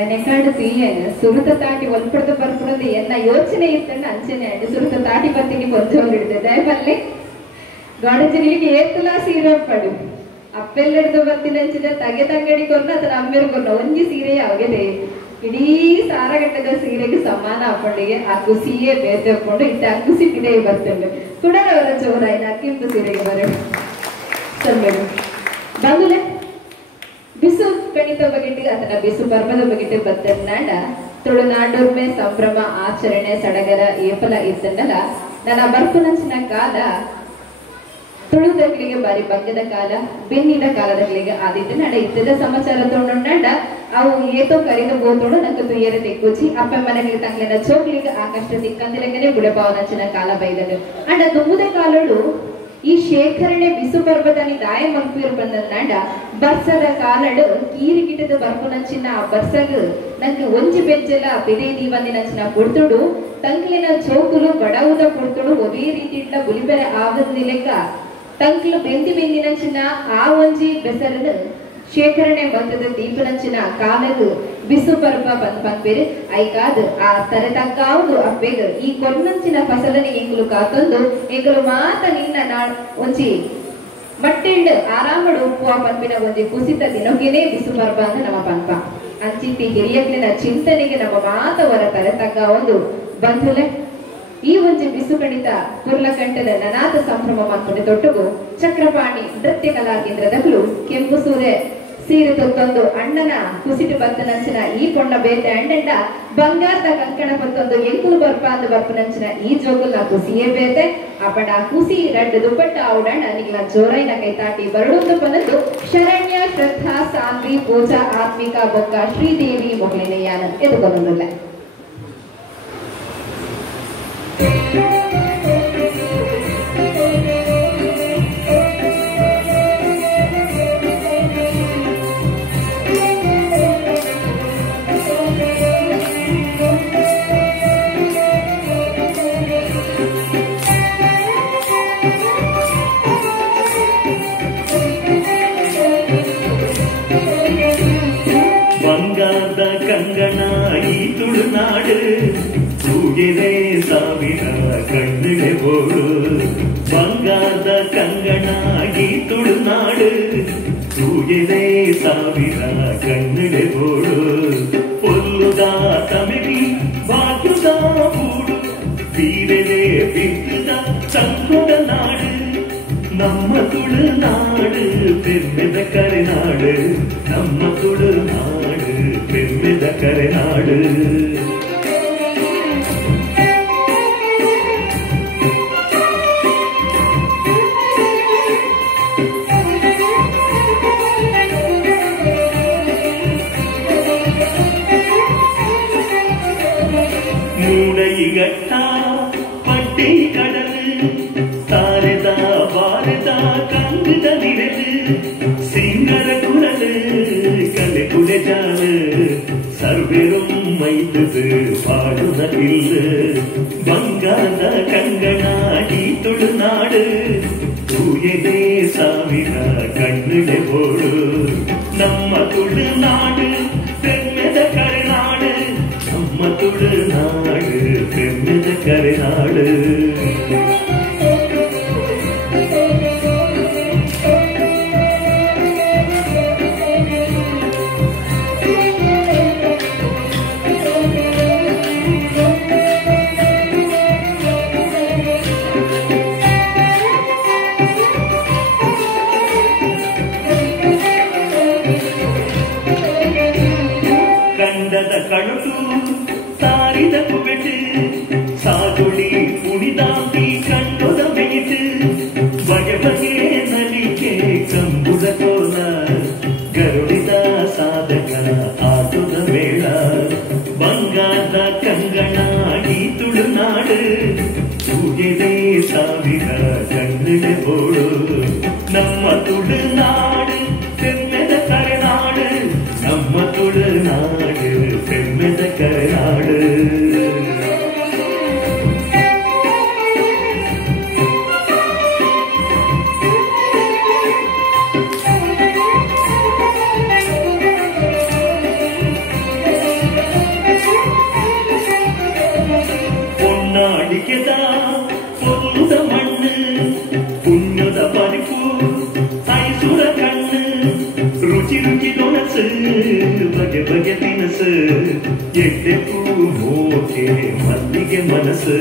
ಎನೆಕಾಡು ತೀಯನ ಸುರುತ ತಾಟಿ ಒಲ್ಪಡದ ಬರ್ಪುಡದ ಎನ್ನ ಯೋಚನೆ ಇತ್ತಣ್ಣ ಅಂಚನೆ ಅಂಡು ಸುರುತ ತಾಟಿ ಬತ್ತಿಗೆ ಕೊಂಚ ಹಿಡಿದೆ ದಯಪಲ್ಲೆ ಗಾಡಜನಿಗೆ ಏತುಲಾ ಸೀರೆ ಪಡು ಅಪ್ಪೆಲ್ಲಡ್ದು ಬತ್ತಿನಂಚಿನ ತಗೆ ತಂಗಡಿ ಕೊರ್ನ ಅದರ ಅಮ್ಮೆರು ಕೊರ್ನ ಒಂಜಿ ಸೀರೆ ಅವಗೆದೆ ಇಡೀ ಸಾರಗಟ್ಟದ ಸೀರೆಗೆ ಸಮಾನ ಅಪ್ಪಳಿಗೆ ಆ ಕುಸಿಯೇ ಬೇತೆ ಹಾಕೊಂಡು ಇಟ್ಟ ಆ ಕುಸಿ ಪಿದೆ ಬರ್ತಂಡು ಕುಡರವರ ಚೋರಾಯಿನ ಅಕ್ಕಿಂಪು ಸೀರೆಗೆ ಬರ ಸೊಲ್ಮೆಲು ಬಂಗುಲೆ ಬಿಸು ಕಣಿತ ಬಗೆಟ್ಟಿಗೆ ಅಥವಾ ಬಿಸು ಪರ್ವದ ಬಗೆಟ್ಟು ಬತ್ತನ್ನಾಡ ತುಳುನಾಡೂರ್ಮೆ ಸಂಭ್ರಮ ಆಚರಣೆ ಸಡಗರ ಏಪಲ ಇದ್ದನ್ನಲ್ಲ ನನ್ನ ಬರ್ಪುನಂಚಿನ ಕಾಲ ತುಳುದಗಳಿಗೆ ಬಾರಿ ಬಗ್ಗದ ಕಾಲ ಬೆನ್ನಿದ ಕಾಲದಗಳಿಗೆ ಆದಿತ್ತು ನಡ ಇದ್ದದ ಸಮಾಚಾರ ತೊಗೊಂಡ ಅವು ಏತೋ ಕರಿದ ಗೋತೋಡು ನಂಗೆ ತುಯ್ಯರ ತೆಕ್ಕುಚಿ ಅಪ್ಪ ಮನೆಗೆ ತಂಗ್ಲಿನ ಚೋಕ್ಲಿಗೆ ಆಕಷ್ಟ ತಿಕ್ಕಂದಿಲಗನೆ ಬುಡಪಾವನಂಚಿನ ಕಾಲ ಬೈದನು ಅಂಡ ದುಂಬುದ ಕಾಲೋಡು ಈ ಶೇಖರಣೆ ಬಿಸು ಪರ್ವತನಿ ದಾಯ ಮಲ್ಪಿರು ಬಂದನ್ನಾಡ ಬರ್ಸದ ಕಾಲಡು ಕೀರಿ ಗಿಟದ ಬರ್ಪುನಂಚಿನ ಆ ಬರ್ಸಗ ನಂಗೆ ಒಂಜಿ ಬೆಜ್ಜಲ ಬೆದೆ ದೀವಂದಿನಂಚಿನ ಪುಡ್ತುಡು ತಂಕ್ಲಿನ ಚೋಕುಲು ಬಡವುದ ಪುಡ್ತುಡು ಒದೇ ರೀತಿ ಇಟ್ಟ ಬುಲಿಬೆರೆ ಆವದಿಲೆಕ್ಕ ತಂಕ್ಲು ಬೆಂದಿನಂಚಿನ ಆ ಒಂಜಿ ಬೆಸರನು ಶೇಖರಣೆ ಬಂದದ ದೀಪನಂಚಿನ ಕಾಲದು ಬಿಸು ಪರ್ವ ಪಂಪೇರು ಐಕಾದು ಆ ತರತಕ್ಕಾವುದು ಅಪ್ಪೆಗ ಈ ಕೊನ್ನಂಚಿನ ಫಸಲನಿ ಎಂಗುಲು ಕಾತೊಂದು ಎಂಗುಲು ಮಾತ ನಿನ್ನ ಒಂಜಿ ಮಟ್ಟೆಂಡು ಆರಾಮಡು ಉಪ್ಪುವ ಪಂಪಿನ ಒಂಜಿ ಕುಸಿತ ದಿನೊಗೆನೇ ಬಿಸು ಪರ್ವ ಅಂತ ನಮ್ಮ ಪಂಪ ಅಂಚಿತಿ ಹಿರಿಯಕ್ಲಿನ ಚಿಂತನೆಗೆ ನಮ್ಮ ಮಾತ ಹೊರ ತರತಕ್ಕ ಒಂದು ಬಂಧುಲೆ ಈ ಒಂಜಿ ಬಿಸು ಕಣಿತ ಕುರ್ಲಕಂಠದ ನನಾಥ ಸಂಭ್ರಮ ಮಾಡ್ಕೊಂಡು ತೊಟ್ಟುಗು ಚಕ್ರಪಾಣಿ ನೃತ್ಯ ಕಲಾ ಕೇಂದ್ರದಗಳು ಕೆಂಪು ಸೂರೆ ಸೀರೆ ತೊತ್ತೊಂದು ಅಣ್ಣನ ಕುಸಿಟು ಬತ್ತನಂಚಿನ ಈ ಪೊಣ್ಣ ಬೇತೆ ಅಂಡೆಂಡ ಬಂಗಾರದ ಕಂಕಣ ಪತ್ತೊಂದು ಎಂಕುಲು ಬರ್ಪ ಅಂದು ಬರ್ಪನಂಚಿನ ಈ ಜೋಗುಲ್ನ ಕುಸಿಯೇ ಬೇತೆ ಅಪಡ ಕುಸಿ ರಡ್ಡು ದುಪ್ಪಟ್ಟ ಔಡಣ್ಣ ನಿಗ್ಲ ಜೋರೈನ ಕೈತಾಟಿ ಬರಡುಂದು ಪನಂದು ಶರಣ್ಯ ಶ್ರದ್ಧಾ ಸಾನ್ವಿ ಪೂಜಾ ಆತ್ಮಿಕ ಬೊಕ್ಕ ಶ್ರೀದೇವಿ ಮೊಗ್ಲಿನೆಯಾನ ಎದುಕೊಂಡುಲ್ಲ ಬಂಗಾರದ ಕಂಗಣ ಈ ತುಳುನಾಡು ತೂಗಿದೆ ಸಾವಿರ ಕಣ್ಣಿಗೆ ಬೋಳು ಬಂಗಾರದ ಕಂಗಣ ಈ ತುಳುನಾಡು ತೂಗಿದೆ ಸಾವಿರ ಕಣ್ಣಿಗೆ ಬೋಳು ಪೊಲ್ಲುದ ತಮಿಳಿ ಬಾಕುದ ಬೂಡು ಬೀರೆದೆ ಬಿದ್ದ ಸಂಕೊಡ ನಾಡು ನಮ್ಮ ತುಳುನಾಡು பெருமித கரைநாடு நம்ம துளுநாடு பெருமித கரைநாடு ಮೂಡೈಗಟ್ಟ ಪಟ್ಟಿ ಕಡಲು ತಾರೆದ ಬಾರೆದ ಕಂಗದ ನಿರಲು ಸಿಂಗರ ಕುರಲು ಕಲೆ ಕುಲೆಜಾಲು ಸರ್ವೆರುಮ್ಮ ಮೈದುದು ಪಾಡುದ ಇಲ್ಲ ಬಂಗಾರದ ಕಂಗನಾಡಿ ತುಳುನಾಡು ತೂಯದೆ ಸಾವಿರ ಕಣ್ಣುಡೆ ಬೋಳು ನಮ್ಮ ತುಳುನಾಡು ಬೆಮ್ಮೆದ ಕರೆನಾಡು ನಮ್ಮ ತುಳುನಾಡು ಬೆಮ್ಮೆದ ಕರೆನಾಡು ಕಣಟು ಸಾರಿದ ಕುವೆಟು ಸಾಗುಳಿ ಕುಣಿದಾಂತಿ ಕಣ್ಣೊದ ಬೆಯಿತು ಬಗೆ ಬಗೆ ನಲಿಕೆ ಕಂಬುದ ಕೋಲ ಗರುಡಿದ ಸಾಧಕ ಆಟದ ಮೇಳ ಬಂಗಾರದ ಕಂಗನಾಡಿ ತುಳುನಾಡು ತೂಗೆದೆ ಸಾವಿರ ಕಣ್ಣುಡೆ ಬೋಳು ನಮ್ಮ ತುಳುನಾಡು ಬೆಮ್ಮೆದ ಕರೆನಾಡು ನಮ್ಮ ತುಳುನಾಡು ಬೆಮ್ಮೆದ ಕರೆನಾಡು பொன்னாடிக்கத பொருத மண்ணு புண்ணியದ ಪರಿಪು ಐಸುರ ಕಣ್ಣು ರುಚಿ ರುಚಿ ದೊನಸು ಬಗೆ ಬಗೆ ತಿನಸು ಎಡ್ಡೆಕ್ಕೂ ಮೋಕೆ ಮಲ್ಲಿಗೆ ಮನಸ್ಸು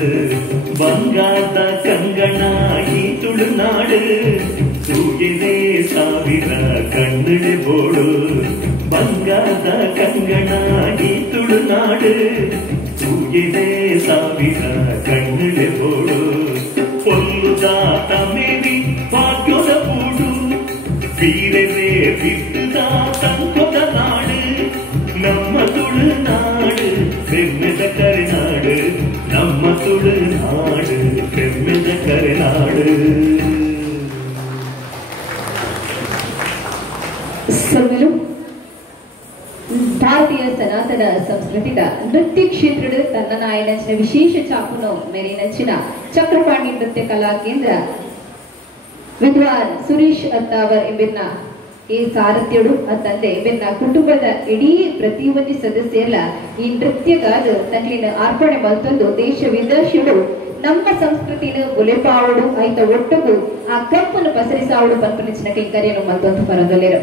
ಬಂಗಾರದ ಕಂಗನಾಗಿ ತುಳುನಾಡು ತೂಗಿದೆ ಸಾವಿರ ಕಣ್ಣುಡೆ ಬೋಳು ಬಂಗಾರದ ಕಂಗನಾಗಿ ತುಳುನಾಡು ತೂಗಿದೆ ಸಾವಿರ ಕಣ್ಣುಡೆ ಬೋಳು ಪೊಲ್ಲುದಾತ ಮೇವಿ ಭಾಗ್ಯದ ಕೂಡು ಬೀರವೇ ಬಿಟ್ಟುದ ತಂಕೊದ ನಾಡು ನಮ್ಮ ತುಳುನಾಡು ಬೆಮ್ಮೆದ ಕರೆನಾಡು ನಮ್ಮ ತುಳುನಾಡು ಬೆಮ್ಮೆದ ಕರೆನಾಡು ಸೊಗಲು ಭಾರತೀಯ ಸನಾತನ ಸಂಸ್ಕೃತಿದ ನೃತ್ಯ ಕ್ಷೇತ್ರದ ತನ್ನನಾಯನಂಚಿನ ವಿಶೇಷ ಚಾಪುನು ಮೇಲಿನಂಚಿನ ಚಕ್ರಪಾಣಿ ನೃತ್ಯ ಕಲಾ ಕೇಂದ್ರ ವಿದ್ವಾನ್ ಸುರೇಶ್ ಅತ್ತಾವರ್ ಎಂಬಿನ ಈ ಸಾರಥ್ಯಡು ಅತ್ತಂದೆ ಎಂಬಿನ ಕುಟುಂಬದ ಇಡೀ ಪ್ರತಿಯೊಂದು ಸದಸ್ಯರ ಈ ನೃತ್ಯಗಾದ ತಕ್ಲಿನ ಅರ್ಪಣೆ ಮತ್ತೊಂದು ದೇಶ ವಿದೇಶಿಗಳು ನಮ್ಮ ಸಂಸ್ಕೃತಿನ ಒಲೆಪಾವಡು ಐತ ಒಟ್ಟಗು ಆ ಕಪ್ಪನ್ನು ಪಸರಿಸಾವಡು ಪಂಪನಿಂಚಿನ ಕೈಂಕರ್ಯನು ಮತ್ತೊಂದು ಪರದೊಲೆರು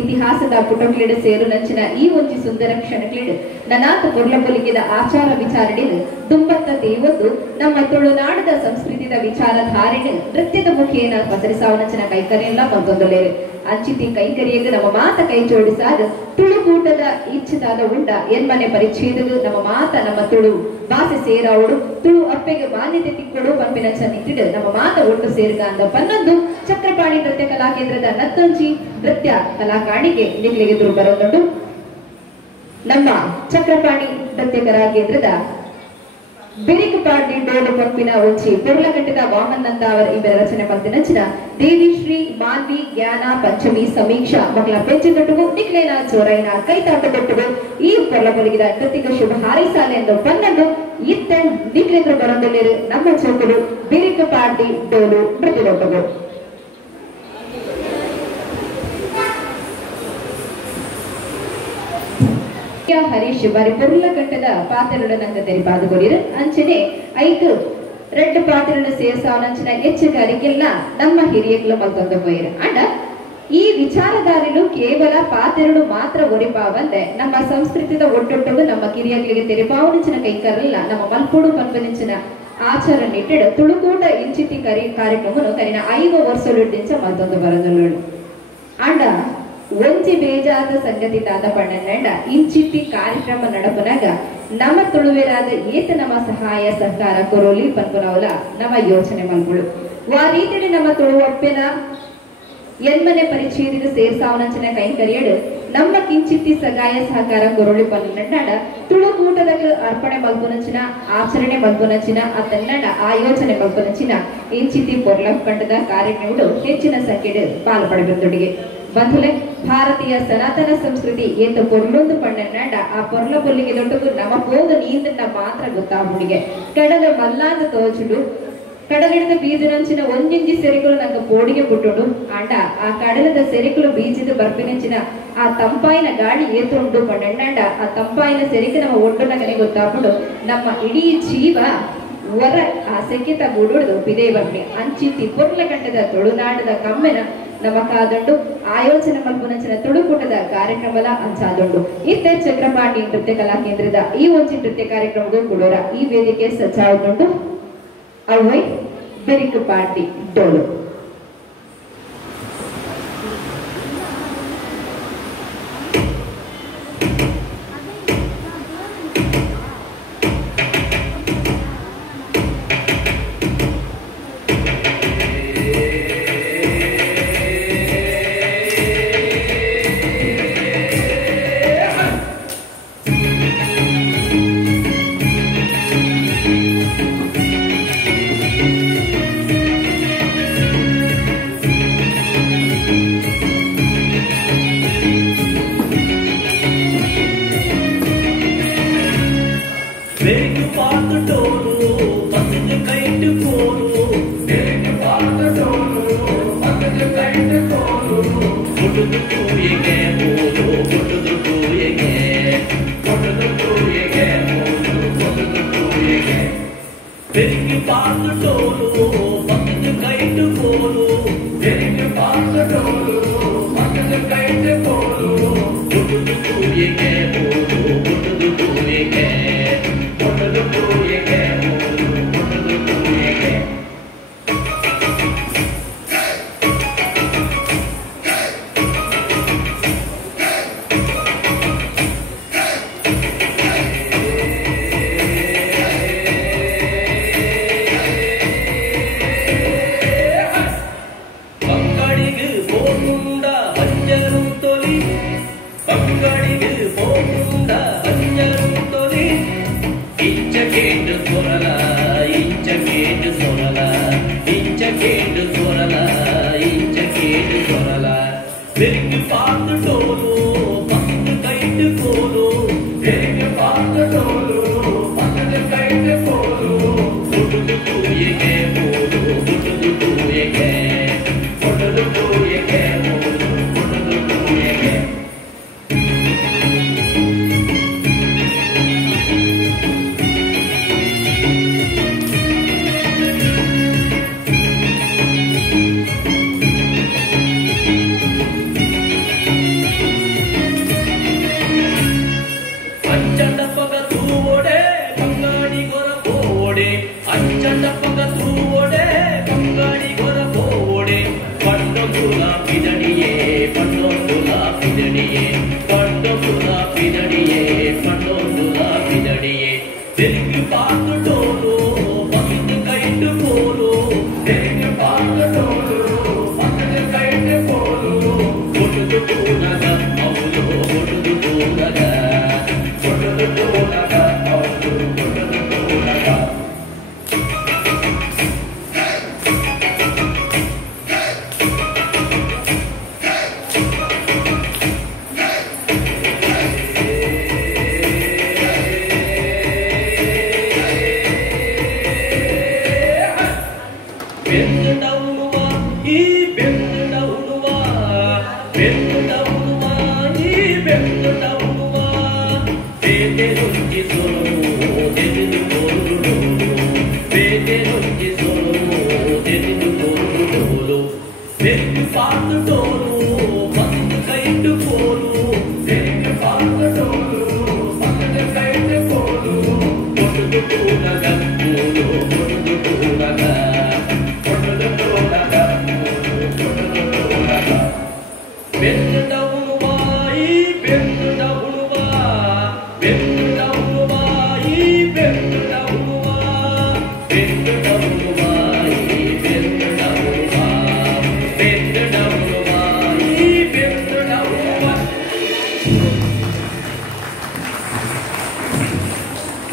ಇತಿಹಾಸದ ಪುಟಕ್ಲಿಡ ಸೇರು ನಂಚಿನ ಈ ಒಂಜಿ ಸುಂದರ ಕ್ಷಣಕ್ಲಿಡ್ ನನಾತ ಪೊರ್ಲಪೊಲಿಕೆದ ಆಚಾರ ವಿಚಾರಣೆಡು ದುಂಬತ್ತ ದೇವತ್ತು ನಮ್ಮ ತುಳುನಾಡದ ಸಂಸ್ಕೃತಿದ ವಿಚಾರಧಾರೆಡು ನೃತ್ಯದ ಮುಖೇನ ಪಸರಿಸಾವನಂಚಿನ ಕೈಕರ್ಯಲ್ಲ ಮತ್ತೊಂದೊಲೆರು ಅಂಚಿತಿ ಕೈಕರಿಯಗ ನಮ್ಮ ಮಾತ ಕೈ ಜೋಡಿಸಾದ ತುಳುಕೂಟದ ಇಚ್ಛಿತಾದ ಉಂಡ ಎನ್ಮನೆ ಪರಿಚ್ಛೇದಗು ನಮ್ಮ ಮಾತ ನಮ್ಮ ತುಳು ಭಾಷೆ ಸೇರಾವಡು ತುಳು ಅಪ್ಪೆಗೆ ಮಾನ್ಯತೆ ತಿಕ್ಕೊಡು ಪಂಪಿನ ಚನ್ನಿಟ್ಟಿಡು ನಮ್ಮ ಮಾತ ಒಟ್ಟು ಸೇರುಗ ಅಂದ ಪನ್ನೊಂದು ಚಕ್ರಪಾಣಿ ನೃತ್ಯ ಕಲಾ ಕೇಂದ್ರದ ನತ್ತೊಂಜಿ ನೃತ್ಯ ಕಲಾಕಾಣಿಗೆ ನಿಗ್ಲಿಗೆ ಎದುರು ಬರೋದುಂಟು ನಮ್ಮ ಚಕ್ರಪಾಣಿ ನೃತ್ಯ ಕಲಾ ಕೇಂದ್ರದ ಬಿರಿಕುಪಾಡಿ ಡೋಡು ಪಂಪಿನ ಒಂಚಿ ಪುರ್ಲಘಟ್ಟದ ವಾಮನ್ ನಂದಾವರ್ ಇವರ ರಚನೆ ಪಂಪಿನಂಚಿನ ದೇವಿ ಶ್ರೀ ಮಾನ್ವಿ ಜ್ಞಾನ ಪಂಚಮಿ ಸಮೀಕ್ಷಾ ಮಕ್ಕಳ ಪೆಂಚುಗಟ್ಟುಗು ನಿಕ್ಲೇನ ಚೋರೈನ ಕೈತಾಟ ಕೊಟ್ಟುಗು ಈ ಪೊರ್ಲಪೊಲಿಗಿದ ನೃತ್ಯಗ ಶುಭ ಹಾರೈಸಾಲೆ ಎಂದು ಪನ್ನೊಂದು ಇತ್ತ ನಿಕ್ಲೇಂದ್ರ ಬರೋದಲ್ಲಿರು ನಮ್ಮ ಚೌಕರು ಬಿರಿಕುಪಾಡಿ ಡೋಲು ನೃತ್ಯಗೊಟ್ಟುಗು ಹರೀಶ್ ಬಾರಿ ಪುರ್ಲಘಟ್ಟದ ಪಾತ್ರಗಳು ನಂಗೆ ತೆರಿಪಾದುಕೊಡಿರು ಅಂಚನೆ ಐದು ರೆಡ್ ಪಾತ್ರಗಳು ಸೇರ್ಸಾವನಂಚಿನ ಹೆಚ್ಚುಗಾರಿಕೆಲ್ಲ ನಮ್ಮ ಹಿರಿಯಗಳು ಮತ್ತೊಂದು ಪೋಯಿರು ಅಂಡ ಈ ವಿಚಾರಧಾರೆಗಳು ಕೇವಲ ಪಾತ್ರಗಳು ಮಾತ್ರ ಒರಿಪಾವಂದೆ ನಮ್ಮ ಸಂಸ್ಕೃತಿದ ಒಟ್ಟೊಟ್ಟವು ನಮ್ಮ ಕಿರಿಯಗಳಿಗೆ ತೆರಿಪಾವನಿಂಚಿನ ಕೈಕರಲ್ಲ ನಮ್ಮ ಮಲ್ಪುಡು ಪಂಪನಿಂಚಿನ ಆಚಾರ ನಿಟ್ಟಿಡು ತುಳುಕೂಟ ಇಂಚಿತಿ ಕಾರ್ಯಕ್ರಮನು ಕರಿನ 5 ವರ್ಷ ಮತ್ತೊಂದು ಬರದಳು ಅಂಡ ಒಂಜಿ ಬೇಜಾದ ಸಂಗತಿ ತಾದ ಪಣ್ಣಂಡ ಇಂಚಿತಿ ಕಾರ್ಯಕ್ರಮ ನಡಪನಾಗ ನಮ್ಮ ತುಳುವೆರಾದ ಏತ ನಮ್ಮ ಸಹಾಯ ಸಹಕಾರ ಕೊರೋಲಿ ಪನ್ಪುನವಲ ನಮ್ಮ ಯೋಚನೆ ಮಲ್ಪುಳು ಆ ರೀತಿಯಲ್ಲಿ ನಮ್ಮ ತುಳು ಒಪ್ಪೆನ ಎನ್ಮನೆ ಪರಿಚಯದ ಸೇರ್ಸಾವನಂಚಿನ ಕೈಂಕರಿಯಡು ನಮ್ಮ ಕಿಂಚಿತಿ ಸಹಾಯ ಸಹಕಾರ ಕೊರೋಳಿ ಪನ್ನಂಡ ತುಳುಕೂಟದಾಗ ಅರ್ಪಣೆ ಮಲ್ಪುನಂಚಿನ ಆಚರಣೆ ಮಲ್ಪುನಂಚಿನ ಅತನ್ನಡ ಆಯೋಜನೆ ಮಲ್ಪುನಂಚಿನ ಇಂಚಿತಿ ಪೊರ್ಲಕಂಡದ ಕಾರ್ಯಕ್ರಮಗಳು ಹೆಚ್ಚಿನ ಸಂಖ್ಯೆಡು ಪಾಲ್ಪಡಬೇಕೊಟ್ಟಿಗೆ ಬಂಧುಲೆ ಭಾರತೀಯ ಸನಾತನ ಸಂಸ್ಕೃತಿ ಎಂದು ಪೊರ್ಲೊಂದು ಪಣ್ಣನಾಡ ಆ ಪೊರ್ಲ ಪೊಲ್ಲಿಗೆ ದೊಡ್ಡದು ನಮಗೋದು ನೀಂದನ್ನ ಮಾತ್ರ ಗೊತ್ತಾಗುಡಿಗೆ ಕಡಲ ಮಲ್ಲಾದ ತೋಚುಡು ಕಡಲಿಡದ ಬೀಜನಂಚಿನ ಒಂಜಿಂಜಿ ಸೆರಿಕಲು ನಂಗೆ ಪೋಡಿಗೆ ಪುಟ್ಟುಡು ಅಂಡ ಆ ಕಡಲದ ಸೆರಿಕಲು ಬೀಜದ ಬರ್ಪಿನಂಚಿನ ಆ ತಂಪಾಯಿನ ಗಾಳಿ ಏತುಂಡು ಪಣ್ಣಂಡ ಆ ತಂಪಾಯಿನ ಸೆರಿಕೆ ನಮ್ಮ ಒಟ್ಟು ನಗನೆ ಗೊತ್ತಾಗ್ಬಿಡು ನಮ್ಮ ಇಡೀ ಜೀವ ವರ ಆ ಸೆಕ್ಕಿತ ಗುಡುಡ್ದು ಬಿದೇ ಬಣ್ಣೆ ಅಂಚಿತಿ ಪೊರ್ಲಗಂಡದ ತುಳುನಾಡದ ಕಮ್ಮೆನ ನಮಕಾದಂಡು ಆಯೋಜನೆ ಮಲ್ಪುನಂಚಿನ ತುಳುಕೂಟದ ಕಾರ್ಯಕ್ರಮದ ಅಂಚಾದಂಡು ಇತ್ತೆ ಚಕ್ರಪಾಣಿ ನೃತ್ಯ ಕಲಾ ಕೇಂದ್ರದ ಈ ಒಂಜಿ ನೃತ್ಯ ಕಾರ್ಯಕ್ರಮಗೂ ಕೂಡೋರ ಈ ವೇದಿಕೆ ಸಜ್ಜಾವುದುಂಡು ಅವೈ ಬೆರಿಕು ಪಾರ್ಟಿ ಡೋಲು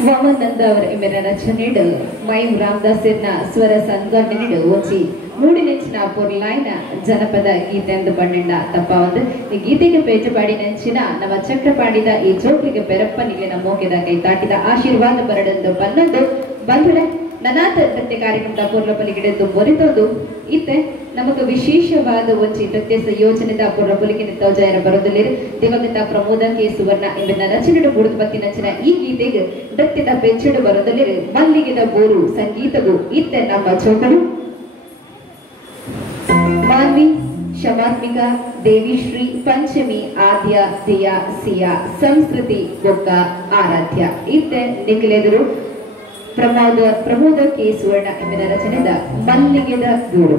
ವಾಮನಂದ ಅವರ ಇಮೆರ ರಚನೆಡು ಮೈ ರಾಮದಾಸನ ಸ್ವರ ಸಂಗಮನೆಡು ಒಂಜಿ ಮೂಡಿನೆಂಚಿನ ಪೊರ್ಲಾಯ್ನ ಜನಪದ ಗೀತೆ ಎಂದು ಬಣ್ಣಿಂಡ ತಪ್ಪಾವದು ಈ ಗೀತೆಗೆ ಪೇಜಪಾಡಿ ನೆಂಚಿನ ನಮ್ಮ ಚಕ್ರಪಾಡಿದ ಈ ಜೋಕ್ಲಿಗೆ ಬೆರಪ್ಪನಿಗೆ ನಮ್ಮೋಕೆದ ಕೈ ತಾಟಿದ ಆಶೀರ್ವಾದ ಬರಡೆಂದು ಬನ್ನೊಂದು ಬಂಧುಡೆ ನನಾಥ ನೃತ್ಯ ಕಾರ್ಯಕ್ರಮದ ಪೂರ್ವಪಲಿಗಿಡೆಂದು ಬರಿತೋದು ಇತ್ತೆ ನಮಗೆ ವಿಶೇಷವಾದ ಒಂಚಿ ನೃತ್ಯ ಸಂಯೋಜನೆದ ಪೂರ್ವಪಲಿಗೆ ತೌಜಾಯರ ಬರೋದಲ್ಲಿ ದಿವಂಗತ ಪ್ರಮೋದ ಕೆ ಸುವರ್ಣ ಎಂಬ ರಚನೆಡು ಬುಡುದು ಬತ್ತಿ ನಚ್ಚಿನ ಈ ಗೀತೆಗೆ ನೃತ್ಯದ ಪೆಚ್ಚಡು ಬರೋದಲ್ಲಿ ಮಲ್ಲಿಗೆದ ಬೋರು ಸಂಗೀತವು ಇತ್ತೆ ನಮ್ಮ ಚೌಕಡು ಮಾನ್ವಿ ಶಮಾತ್ಮಿಕ ದೇವಿಶ್ರೀ ಪಂಚಮಿ ಆದ್ಯ ದಿಯ ಸಿಯ ಸಂಸ್ಕೃತಿ ಬೊಕ್ಕ ಆರಾಧ್ಯ ಇತ್ತೆ ನಿಖಿಲೆದರು ಪ್ರಮೋದ ಕೆ ಸುವರ್ಣ ಎಂಬ ರಚನೆದ ಮಲ್ಲಿಗೆದ ಗೂಡು.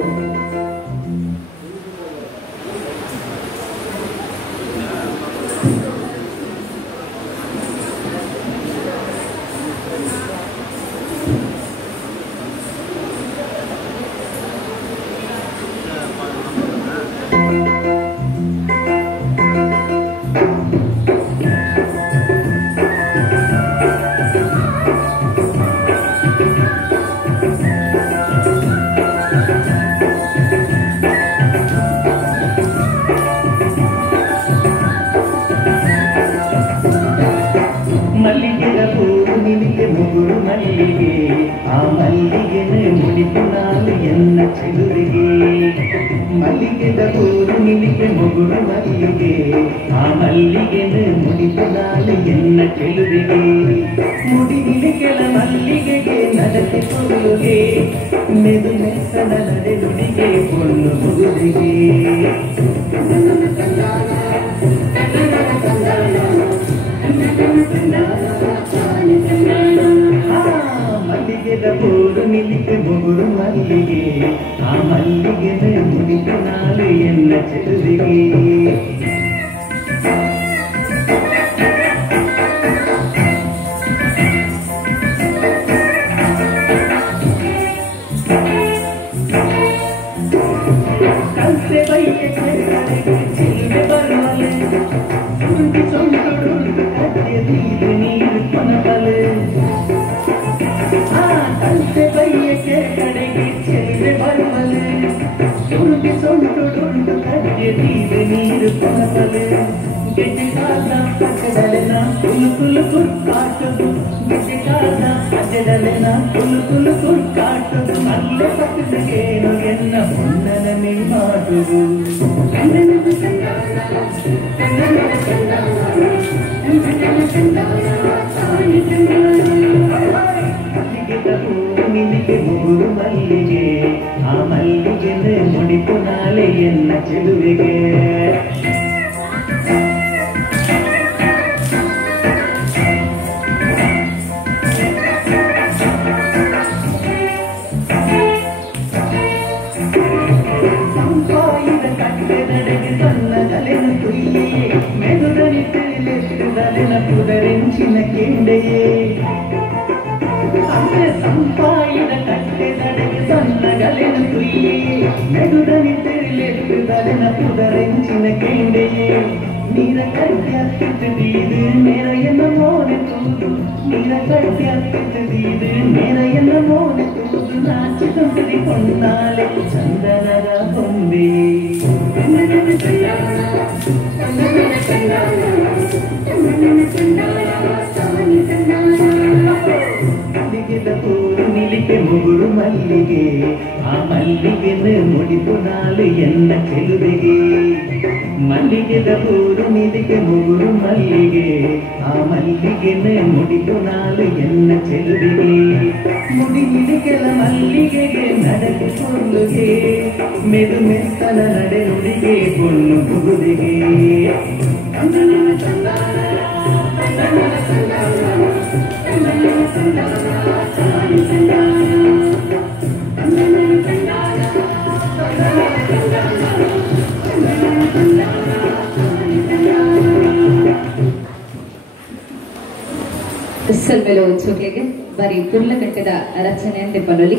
ಸಲ್ಮೆಲೋ ಚೋಕ್ಲೆಗೆ ಬರೀ ಪುರ್ಲಗಟ್ಟೆದ ರಚನೆ ಅಂತೆ ಪನೊಲಿ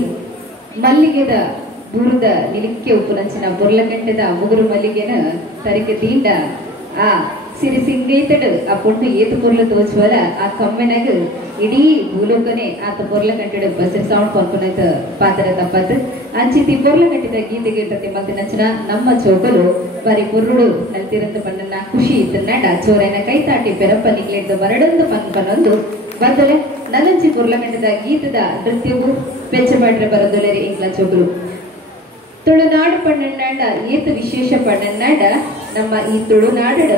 ಮಲ್ಲಿಗೆದ ಬೂರದ ನಿಲಿಕ್ಕೆ ಉಪ್ಪುನಂಚಿನ ಪುರ್ಲಗಟ್ಟೆದ ಮುಗುರು ಮಲ್ಲಿಗೆನ ತರಿಕೆ ತೀಂಡ ಆ ಸಿರಿ ಸಿಂಗೈತಡ್ ಆ ಪುಂಡು ಏತು ಪೊರ್ಲ ತೋಚುವಲ ಆ ಕಮ್ಮೆನಾಗ ಇಡೀ ಭೂಲೋಕನೆ ಆತ ಪೊರ್ಲ ಕಟ್ಟಿಡ ಬಸ್ ಸೌಂಡ್ ಕೊರ್ಕೊನೈತ ಪಾತ್ರ ತಪ್ಪತ್ ಅಂಚಿತಿ ಪೊರ್ಲ ಕಟ್ಟಿದ ಗೀತೆಗೆ ಇರ್ತತಿ ಮತ್ತೆ ನಚನ ನಮ್ಮ ಚೋಕಲು ಬಾರಿ ಪೊರ್ರುಡು ನಲ್ತಿರಂತ ಪಣ್ಣನ ಖುಷಿ ಇತ್ತು ನಡ ಚೋರೈನ ಕೈತಾಟಿ ಪೆರಪ್ಪ ನಿಗ್ಲಿಡ್ದ ಬರಡೊಂದು ಪನ್ಪನೊಂದು ಬಂದಲೆ ನಲಂಚಿ ಪೊರ್ಲ ಕಟ್ಟಿದ ಗೀತದ ನೃತ್ಯವು ಬೆಚ್ಚಬಾಡ್ರೆ ಬರದೊಲೆರಿ ಇಂಗ್ಲ ಚೋಕಲು ತುಳುನಾಡು ಪಣ್ಣನಾಡ ಏತು ವಿಶೇಷ ಪಣ್ಣನಾಡ ನಮ್ಮ ಈ ತುಳುನಾಡಡ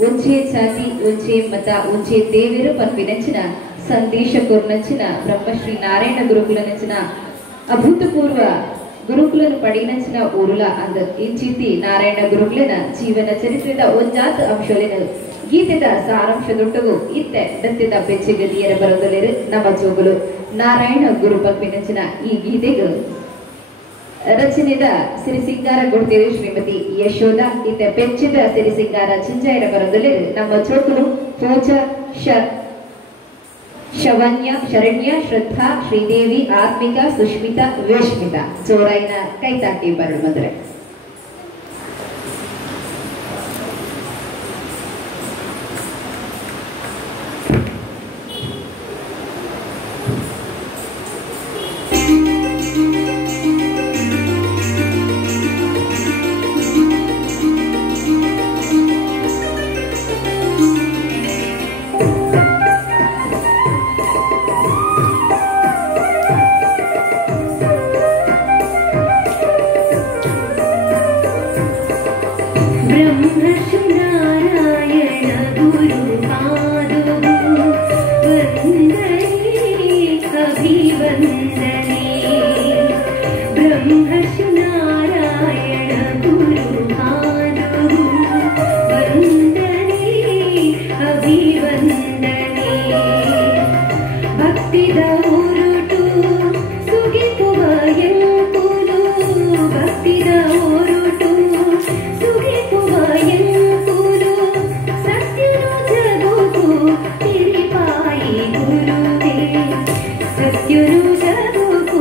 ಒಂಚೆ ಜಾತಿ ಒಂಚೆ ಮತ ಒಂಚೆ ದೇವಿರು ಪನ್ಪಿನಂಚಿನ ಸಂದೇಶ ಕೊರ್ನಂಚಿನ ಬ್ರಹ್ಮಶ್ರೀ ನಾರಾಯಣ ಗುರುಕುಲ ನಂಚಿನ ಅಭೂತಪೂರ್ವ ಗುರುಕುಲನು ಪಡಿನಂಚಿನ ಊರುಲ ಅಂದ ಇಂಚಿತಿ ನಾರಾಯಣ ಗುರುಕುಲನ ಜೀವನ ಚರಿತ್ರೆದ ಒಂಜಾತ ಅಂಶೋಲಿನ ಗೀತೆದ ಸಾರಾಂಶದೊಟ್ಟಗೂ ಇತ್ತೆ ನೃತ್ಯದ ಬೆಚ್ಚಗದಿಯರ ಬರೋದಲ್ಲಿರು ನಮ್ಮ ಜೋಗುಲು ನಾರಾಯಣ ಗುರು ಪನ್ಪಿನಂಚಿನ ಈ ಗೀತೆಗೂ ರಚನೆದ ಸಿರಿ ಸಿಂಗಾರ ಗುಡ್ತೇರಿ ಶ್ರೀಮತಿ ಯಶೋಧ ಇತ್ತ ಪೆಚ್ಚಿದ ಸಿರಿ ಸಿಂಗಾರ ಚಿಂಜಾಯರ ಬರೋದಲ್ಲಿ ನಮ್ಮ ಚೋಕಲು ಪೂಜ ಶರಣ್ಯ ಶ್ರದ್ಧಾ ಶ್ರೀದೇವಿ ಆತ್ಮಿಕ ಸುಷ್ಮಿತಾ ವೇಶ್ಮಿತಾ ಚೋರಾಯಿನ ಕೈತಾಟಿ ಬರಳು ಬಂದ್ರೆ ಸತ್ಯರು ಜಗು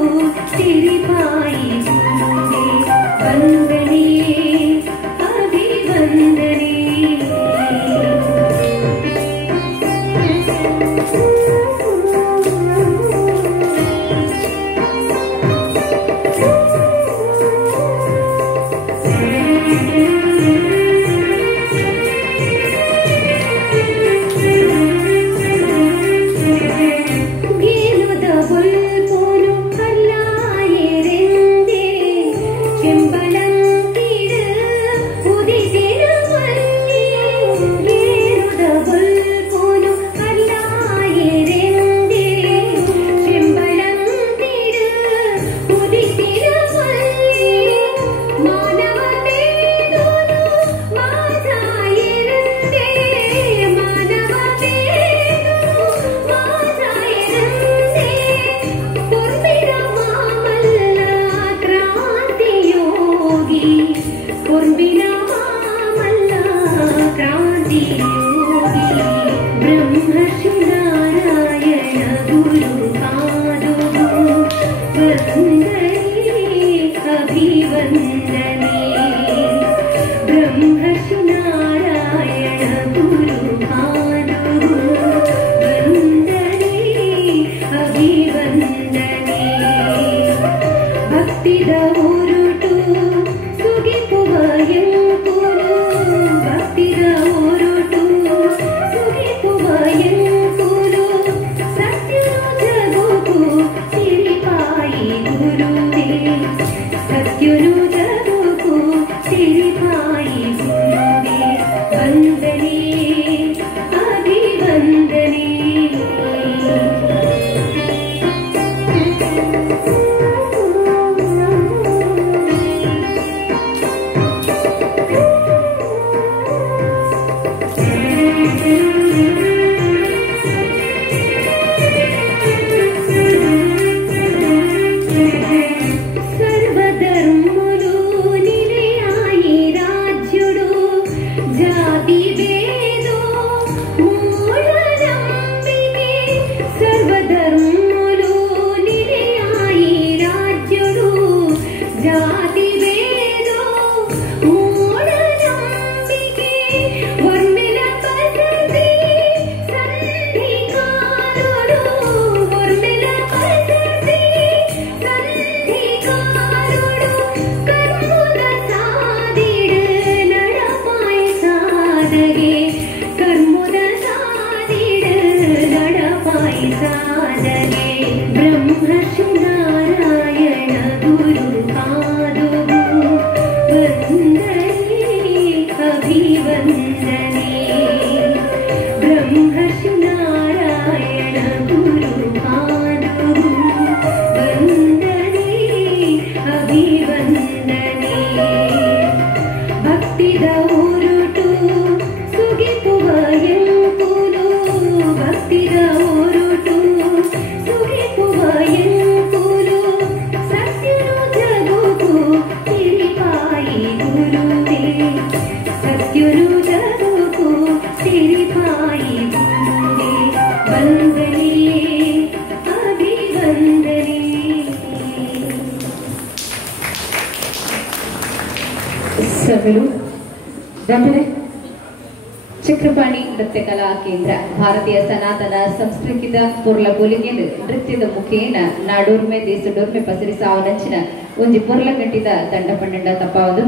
ಚಕ್ರಪಾಣಿ ನೃತ್ಯ ಕಲಾ ಕೇಂದ್ರ ಭಾರತೀಯ ಸನಾತನ ಸಂಸ್ಕೃತಿದ ಪುರ್ಲ ಬೊಲಿಗೆಂದು ನೃತ್ಯದ ಮುಖೇನ ನಾಡೋರ್ಮೆ ದೇಶಡೋರ್ಮೆ ಪಸರಿ ಸಾವನಂಚಿನ ಒಂಜಿ ಪುರ್ಲ ಕಟ್ಟಿದ ತಂಡ ಪಂಡ ತಪ್ಪಾವದು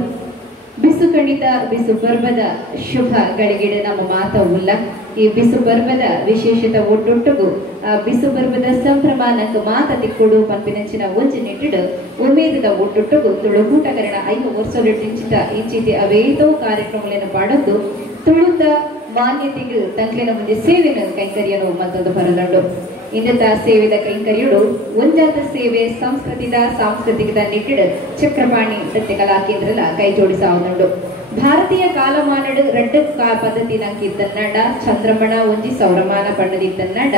ಬಿಸು ಖಂಡಿತ ಬಿಸು ಪರ್ವದ ಶುಭ ಗಳಿಗೆಡೆ ನಮ್ಮ ಮಾತ ಉಲ್ಲ ಈ ಬಿಸು ಪರ್ವದ ವಿಶೇಷತೆ ಒಟ್ಟೊಟ್ಟಗೂ ಆ ಬಿಸು ಪರ್ವದ ಸಂಭ್ರಮ ನಂಗೆ ಮಾತ ತಿಕ್ಕೊಡು ಪಂಪಿನಂಚಿನ ಒಂಜಿ ನಿಟ್ಟಿಡು ಉಮೇದದ ಒಟ್ಟೊಟ್ಟಗೂ ತುಳುಗೂಟಕರಣ 5 ವರ್ಷ ಇಂಚಿತಿ ಅವೇತೋ ಕಾರ್ಯಕ್ರಮಗಳನ್ನು ಪಾಡೋದು ತುಳುದ ಮಾನ್ಯತೆಗೆ ತಂಕ್ಲಿನ ಮುಂದೆ ಸೇವೆನ ಕೈಂಕರ್ಯನು ಮತ್ತೊಂದು ಬರದಂಡು ಇಂದತ ಸೇವೆದ ಕೈಂಕರ್ಯಡು ಒಂಜಾತ ಸೇವೆ ಸಾಂಸ್ಕೃತಿಕದ ನಿಟ್ಟಿಡು ಚಕ್ರಪಾಣಿ ನೃತ್ಯ ಕಲಾ ಕೇಂದ್ರಲ ಕೈ ಜೋಡಿಸಾವುದುಂಡು ಭಾರತೀಯ ಕಾಲಮಾನಡು ರಡ್ಡು ಪದ್ಧತಿ ನಂಕಿದ್ದನ್ನಡ ಚಂದ್ರಮಣ ಒಂಜಿ ಸೌರಮಾನ ಪಣ್ಣದಿದ್ದನ್ನಡ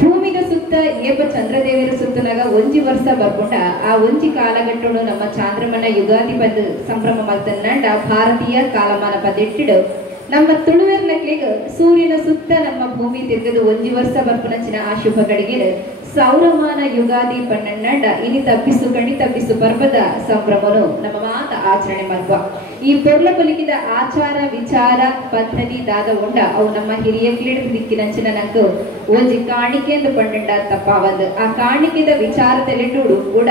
ಭೂಮಿದ ಸುತ್ತ ಏಪ ಚಂದ್ರದೇವರ ಸುತ್ತನಾಗ ಒಂಜಿ ವರ್ಷ ಬರ್ಕೊಂಡ ಆ ಒಂಜಿ ಕಾಲಘಟ್ಟನು ನಮ್ಮ ಚಾಂದ್ರಮನ ಯುಗಾದಿ ಪದ ಸಂಭ್ರಮ ಮಲ್ತನ್ನಡ ಭಾರತೀಯ ಕಾಲಮಾನ ಪದ್ಧತಿಡು ನಮ್ಮ ತುಳುವೆರ್ನಕ್ಲಿಗ ಸೂರ್ಯನ ಸುತ್ತ ನಮ್ಮ ಭೂಮಿ ತಿರುಗದು ಒಂಜಿ ವರ್ಷ ಬರ್ಪನಂಚಿನ ಆ ಶುಭ ಗಳಿಗೆ ಸೌರಮಾನ ಯುಗಾದಿ ಪನ್ನಡ ಇನಿ ತಪ್ಪಿಸು ಪರ್ವದ ಸಂಭ್ರಮನು ನಮ್ಮ ಮಾತ ಆಚರಣೆ ಮಾಡುವ ಈ ಪೊರ್ಲ ಪಲಿಕಿದ ಆಚಾರ ವಿಚಾರ ಪದ್ಧತಿ ದಾದ ಉಂಡ ಅವು ನಮ್ಮ ಹಿರಿಯ ಕ್ಲೀಡ ದಿಕ್ಕಿನಂಚಿನ ನಂಕು ಒಂಜಿ ಕಾಣಿಕೆಂದು ಪಂಡ ತಪ್ಪಾವದು ಆ ಕಾಣಿಕೆದ ವಿಚಾರದಲ್ಲಿಟ್ಟು ಕೂಡ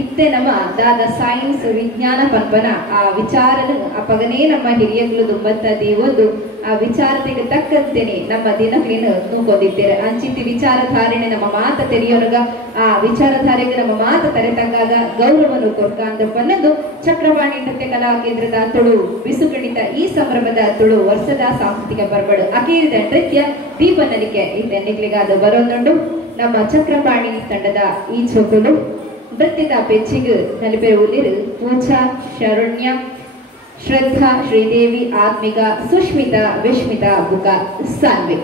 ಇತ್ತೆ ನಮ್ಮ ದಾದ ಸೈನ್ಸ್ ವಿಜ್ಞಾನ ಪಂಪನ ಆ ವಿಚಾರನು ಅಪಗನೇ ನಮ್ಮ ಹಿರಿಯಗಳು ದುಂಬತ್ತ ದೇವೊಂದು ಆ ವಿಚಾರತೆಗೆ ತಕ್ಕಂತೆನೆ ನಮ್ಮ ದಿನಗಳೇನು ತೂಕೊಂಡಿದ್ದೇವೆ ಅಂಚಿತಿ ವಿಚಾರಧಾರಣೆ ನಮ್ಮ ಮಾತ ತೆರೆಯೋನಗ ಆ ವಿಚಾರಧಾರೆಗೆ ನಮ್ಮ ಮಾತ ತೆರೆತಂಗಾಗ ಗೌರವನು ಕೊಡ್ಕಾಂದು ಪನ್ನದು ಚಕ್ರಪಾಣಿ ನೃತ್ಯ ಕಲಾ ಕೇಂದ್ರದ ತುಳು ಬಿಸುಗಣಿತ ಈ ಸಂಭ್ರಮದ ತುಳು ವರ್ಷದ ಸಾಂಸ್ಕೃತಿಕ ಪರ್ವಡು ಅಕೇರಿದ ನೃತ್ಯ ದೀಪನಲಿಕೆ ಇದೆನ್ನಿಗ್ಲಿಗಾದ ಬರೋದುಂಡು ನಮ್ಮ ಚಕ್ರಪಾಣಿ ತಂಡದ ಈ ಚೊಕ್ಕಲು ನೃತ್ಯದ ಪೆಚ್ಚಿಗೆ ನಲಿಪೆರುವುದಿರು ಪೂಜಾ ಶರಣ್ಯ ಶ್ರದ್ಧಾ ಶ್ರೀದೇವಿ ಆತ್ಮಿಕ ಸುಷ್ಮಿತಾ ವಿಶ್ಮಿತಾ ಬುಕ ಸಾನ್ವಿ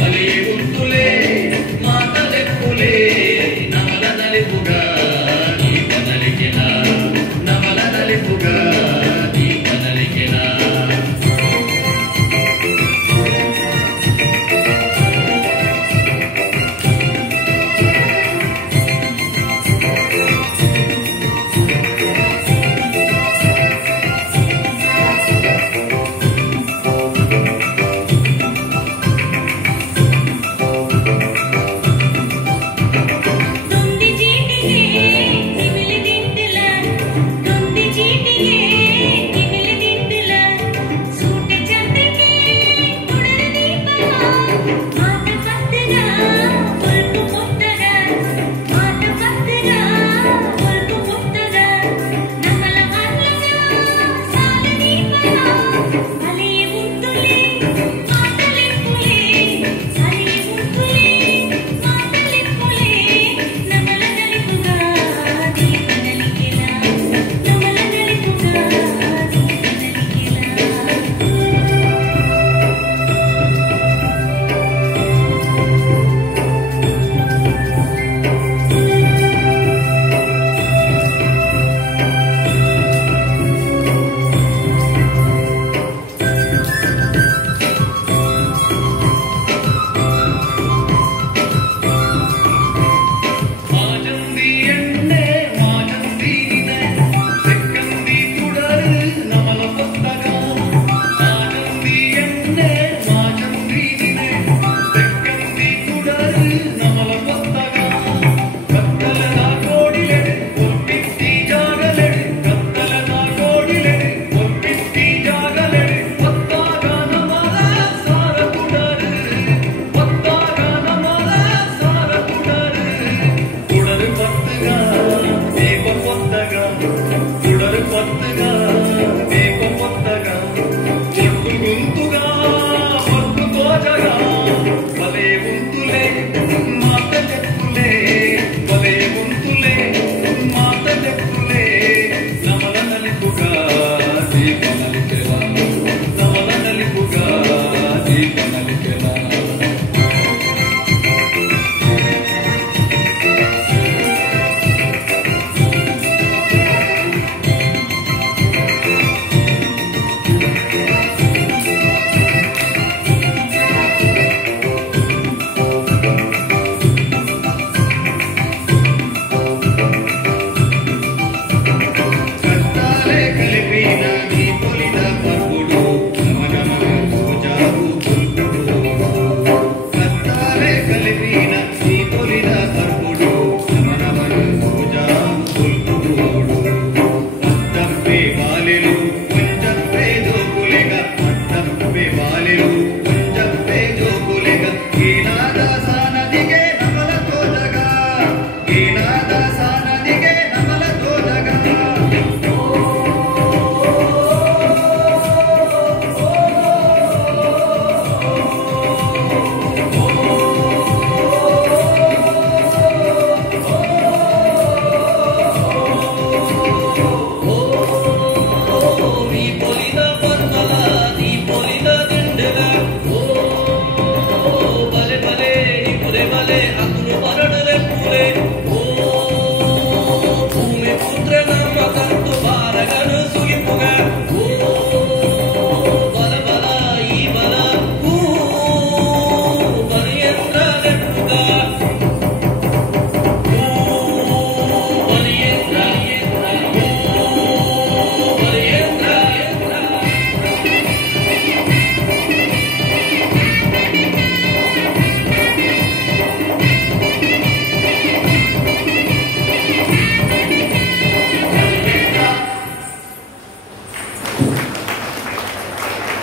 Vale,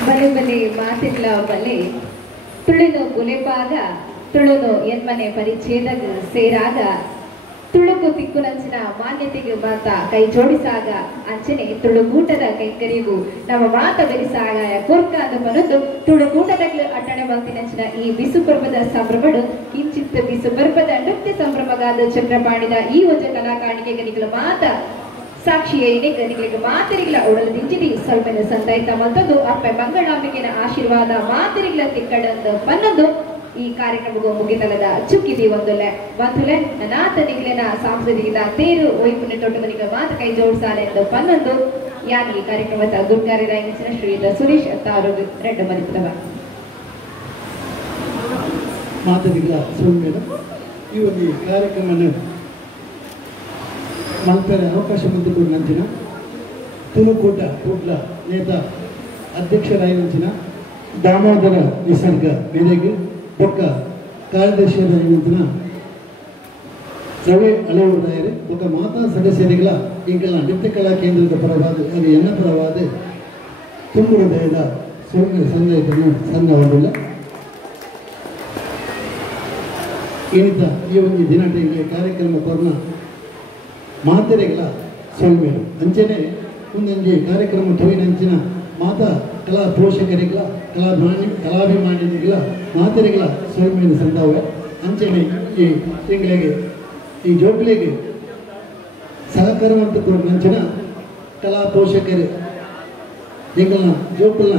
ಬಲೆ ಬಲೆ ಮಾತಿರ್ಲ ಬಲೆ ತುಳುನು ಗುಲೆಪಾಗ ತುಳುನು ಎನ್ಮನೆ ಪರಿಚ್ಛೇದಗ ಸೇರಾಗ ತುಳುಕು ತಿಕ್ಕುನಂಚಿನ ಮಾನ್ಯತೆಗೆ ಮಾತ ಕೈ ಜೋಡಿಸಾಗ ಅಂಚನೆ ತುಳುಗೂಟದ ಕೈಕರಿಗೂ ನಮ್ಮ ಮಾತ ಬೆರಿಸಾಗ ಕೋರ್ಕಾದ ಬರೋದು ತುಳುಗೂಟದಗಳು ಅಟ್ಟಣೆ ಬಂತಿನಂಚಿನ ಈ ಬಿಸು ಪರ್ವದ ಸಂಭ್ರಮಡು ಕಿಂಚಿತ್ ಬಿಸು ಪರ್ವದ ನೃತ್ಯ ಸಂಭ್ರಮಗಾದ ಚಕ್ರಪಾಣಿದ ಈ ವಜ ಕಲಾಕಾಣಿಕೆಗಳಿಗಳ ಮಾತ ಸಾಕ್ಷಿಯೇ ನಿಗಳಿಗೆ ಮಾತರಿಗಳ ಒಡಲು ದಿಂಜಿದಿ ಸ್ವಲ್ಪನ ಸಂದಾಯ್ತ ಮತ್ತದು ಅಪ್ಪ ಮಂಗಳಾಂಬಿಕೆನ ಆಶೀರ್ವಾದ ಮಾತರಿಗಳ ತಿಕ್ಕಡಂದು ಪನ್ನದು ಈ ಕಾರ್ಯಕ್ರಮಗೂ ಮುಗಿತಲದ ಚುಕ್ಕಿದಿ ಒಂದುಲೆ ನನಾತ ನಿಗ್ಲೆನ ಸಾಂಸ್ಕೃತಿಕ ತೇರು ಒಯ್ಪುನ ತೊಟ್ಟುಮನಿಗ ಮಾತ ಕೈ ಜೋಡಿಸಾಲೆ ಎಂದು ಪನ್ನೊಂದು ಯಾನ್ ಈ ಕಾರ್ಯಕ್ರಮದ ಗುಡ್ಕಾರ್ಯರಾಯಿನ ಶ್ರೀಯುತ ಸುರೇಶ್ ತಾರು ರೆಡ್ಡ ಮರಿತವ ಮಾತರಿಗಳ ಸುಳ್ಳು ಈ ಒಂದು ಕಾರ್ಯಕ್ರಮ ಮಲ್ಪೆರೆ ಅವಕಾಶ ಮಂತ್ರಿಗಳು ನಂಚಿನ ತುಳುಕೂಟ ಕೂಟ್ಲ ನೇತ ಅಧ್ಯಕ್ಷರಾಯಿನಂಚಿನ ದಾಮೋದರ ನಿಸರ್ಗ ಮೇರೆಗೆ ಒಕ್ಕ ಕಾರ್ಯದರ್ಶಿಯರಾಯಿನಂಚಿನ ರವಿ ಅಳವರಾಯರು ಒಕ್ಕ ಮಾತಾ ಸದಸ್ಯರಿಗಳ ಈಗಲ ನೃತ್ಯ ಕಲಾ ಕೇಂದ್ರದ ಪರವಾದ ಅದು ಎನ್ನ ಪರವಾದ ತುಂಬ ಹೃದಯದ ಸಂಘಟನೆ ಸಂಘವಲ್ಲ ಏನಿತ ಈ ಒಂದು ದಿನಟೆಗೆ ಕಾರ್ಯಕ್ರಮ ಕೊರೋನಾ ಮಾತೆರೆಗಳ ಸೊಲ್ಮೇಲು ಅಂಚನೆ ಒಂದೊಂದು ಕಾರ್ಯಕ್ರಮ ತೊಯ್ನಂಚಿನ ಮಾತಾ ಕಲಾ ಪೋಷಕರಿಗಳ ಕಲಾಭಿಮಾನಿಗಳ ಮಾತೆರೆಗಳ ಸೊಲ್ಮೇಲು ಸಂದಾವೆ ಅಂಚನೆ ಈ ತಿಂಗಳಿಗೆ ಈ ಜೋಕ್ಲಿಗೆ ಸಹಕಾರವಂತ ನಂಚಿನ ಕಲಾ ಪೋಷಕರು ಎಂಗಳ ಜೋಕಲ್ನ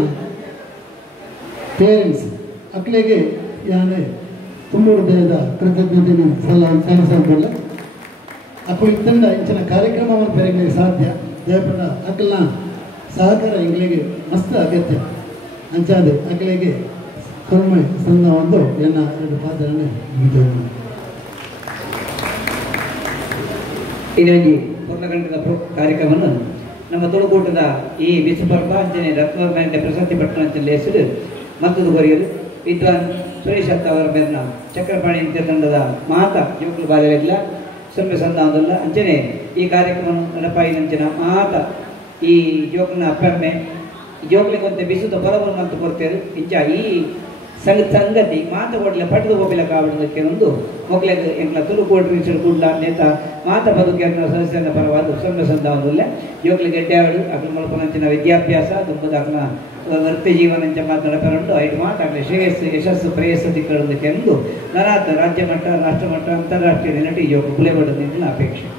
ಪೇರೆಂಟ್ಸ್ ಅಕ್ಳಿಗೆ ಯಾನೆ ತುಂಬ ಹೃದಯದ ಕೃತಜ್ಞತೆಯನ್ನು ಸಲ್ಲಿಸಲ್ಲ ಅಕ್ಕಳು ಇತ್ತಂಡ ಇಂಚಿನ ಕಾರ್ಯಕ್ರಮವನ್ನು ಬೆರಗಲಿಕ್ಕೆ ಸಾಧ್ಯ ದಯಪಡ ಅಕ್ಕಲ್ನ ಸಹಕಾರ ಇಂಗ್ಲಿಗೆ ಮಸ್ತ್ ಅಗತ್ಯ ಅಂಚಾದ ಅಕ್ಕಳಿಗೆ ಕರ್ಮ ಸಂದ ಒಂದು ಎನ್ನ ಎರಡು ಪಾತ್ರನೇ ಇದೊಂದು ಪೂರ್ಣಗಂಟದ ಕಾರ್ಯಕ್ರಮವನ್ನು ನಮ್ಮ ತುಳುಕೂಟದ ಈ ಬಿಸುಪರ್ಪ ಅಂಚನೆ ರತ್ನ ಪ್ರಶಸ್ತಿ ಪಟ್ಟಣ ಹೆಸರು ಮತ್ತೊಂದು ಕೊರಿಯರು ವಿದ್ವಾನ್ ಸುರೇಶ್ ಅತ್ತ ಅವರ ಮೇಲಿನ ಚಕ್ರಪಾಣಿ ತಂಡದ ಮಾತಾ ಯುವಕರು ಬಾಲ್ಯವಿಲ್ಲ ಸೊಮ್ಮೆ ಸಂದಾನದಲ್ಲ ಅಂಚನೆ ಈ ಕಾರ್ಯಕ್ರಮ ನಡಪಾಯಿನಂಚಿನ ಮಾತ ಈ ಜೋಕ್ನ ಅಪ್ಪಮ್ಮೆ ಜೋಕ್ಲಿ ಕೊಂತ ಬಿಸುದ ಪರವನ್ನು ಅಂತ ಕೊಡ್ತೇವೆ ಇಂಚ ಈ ಸಂಗತಿ ಮಾತ ಕೊಡ್ಲೆ ಪಟ್ಟದ ಹೋಗಿಲ್ಲ ಕಾವಡದಕ್ಕೆ ಒಂದು ಮೊಕ್ಲೆಗೆ ಎಂಕ್ಲ ತುಳುಕೋಡು ರೀಚರ್ ಕುಂಡ ನೇತ ಮಾತ ಬದುಕಿನ ಸದಸ್ಯನ ಪರವಾದ ಸೊಮ್ಮೆ ಸಂದಾನದಲ್ಲ ಜೋಕ್ಲಿಗೆ ಎಡ್ಡಾಡು ಅಕ್ಲ ಮಲ್ಪನಂಚಿನ ವಿದ್ಯಾಭ್ಯಾಸ ದುಂಬದ ಅಕ್ಲ ವೃತ್ತಿ ಜೀವನಂಚ ಮಾತನಾಡಪರಂಡು ಐದು ಮಾತಾಗಲಿ ಶ್ರೇಯಸ್ಸು ಯಶಸ್ಸು ಪ್ರೇಯಸ್ಸು ತಿಕ್ಕಳದಕ್ಕೆ ಎಂದು ನರಾತ ರಾಜ್ಯ ಮಟ್ಟ ರಾಷ್ಟ್ರ ಮಟ್ಟ ಅಂತಾರಾಷ್ಟ್ರೀಯ ನಟಿ ಯೋಗ ಕುಲೆಗೊಳ್ಳೋದಿನ ಅಪೇಕ್ಷೆ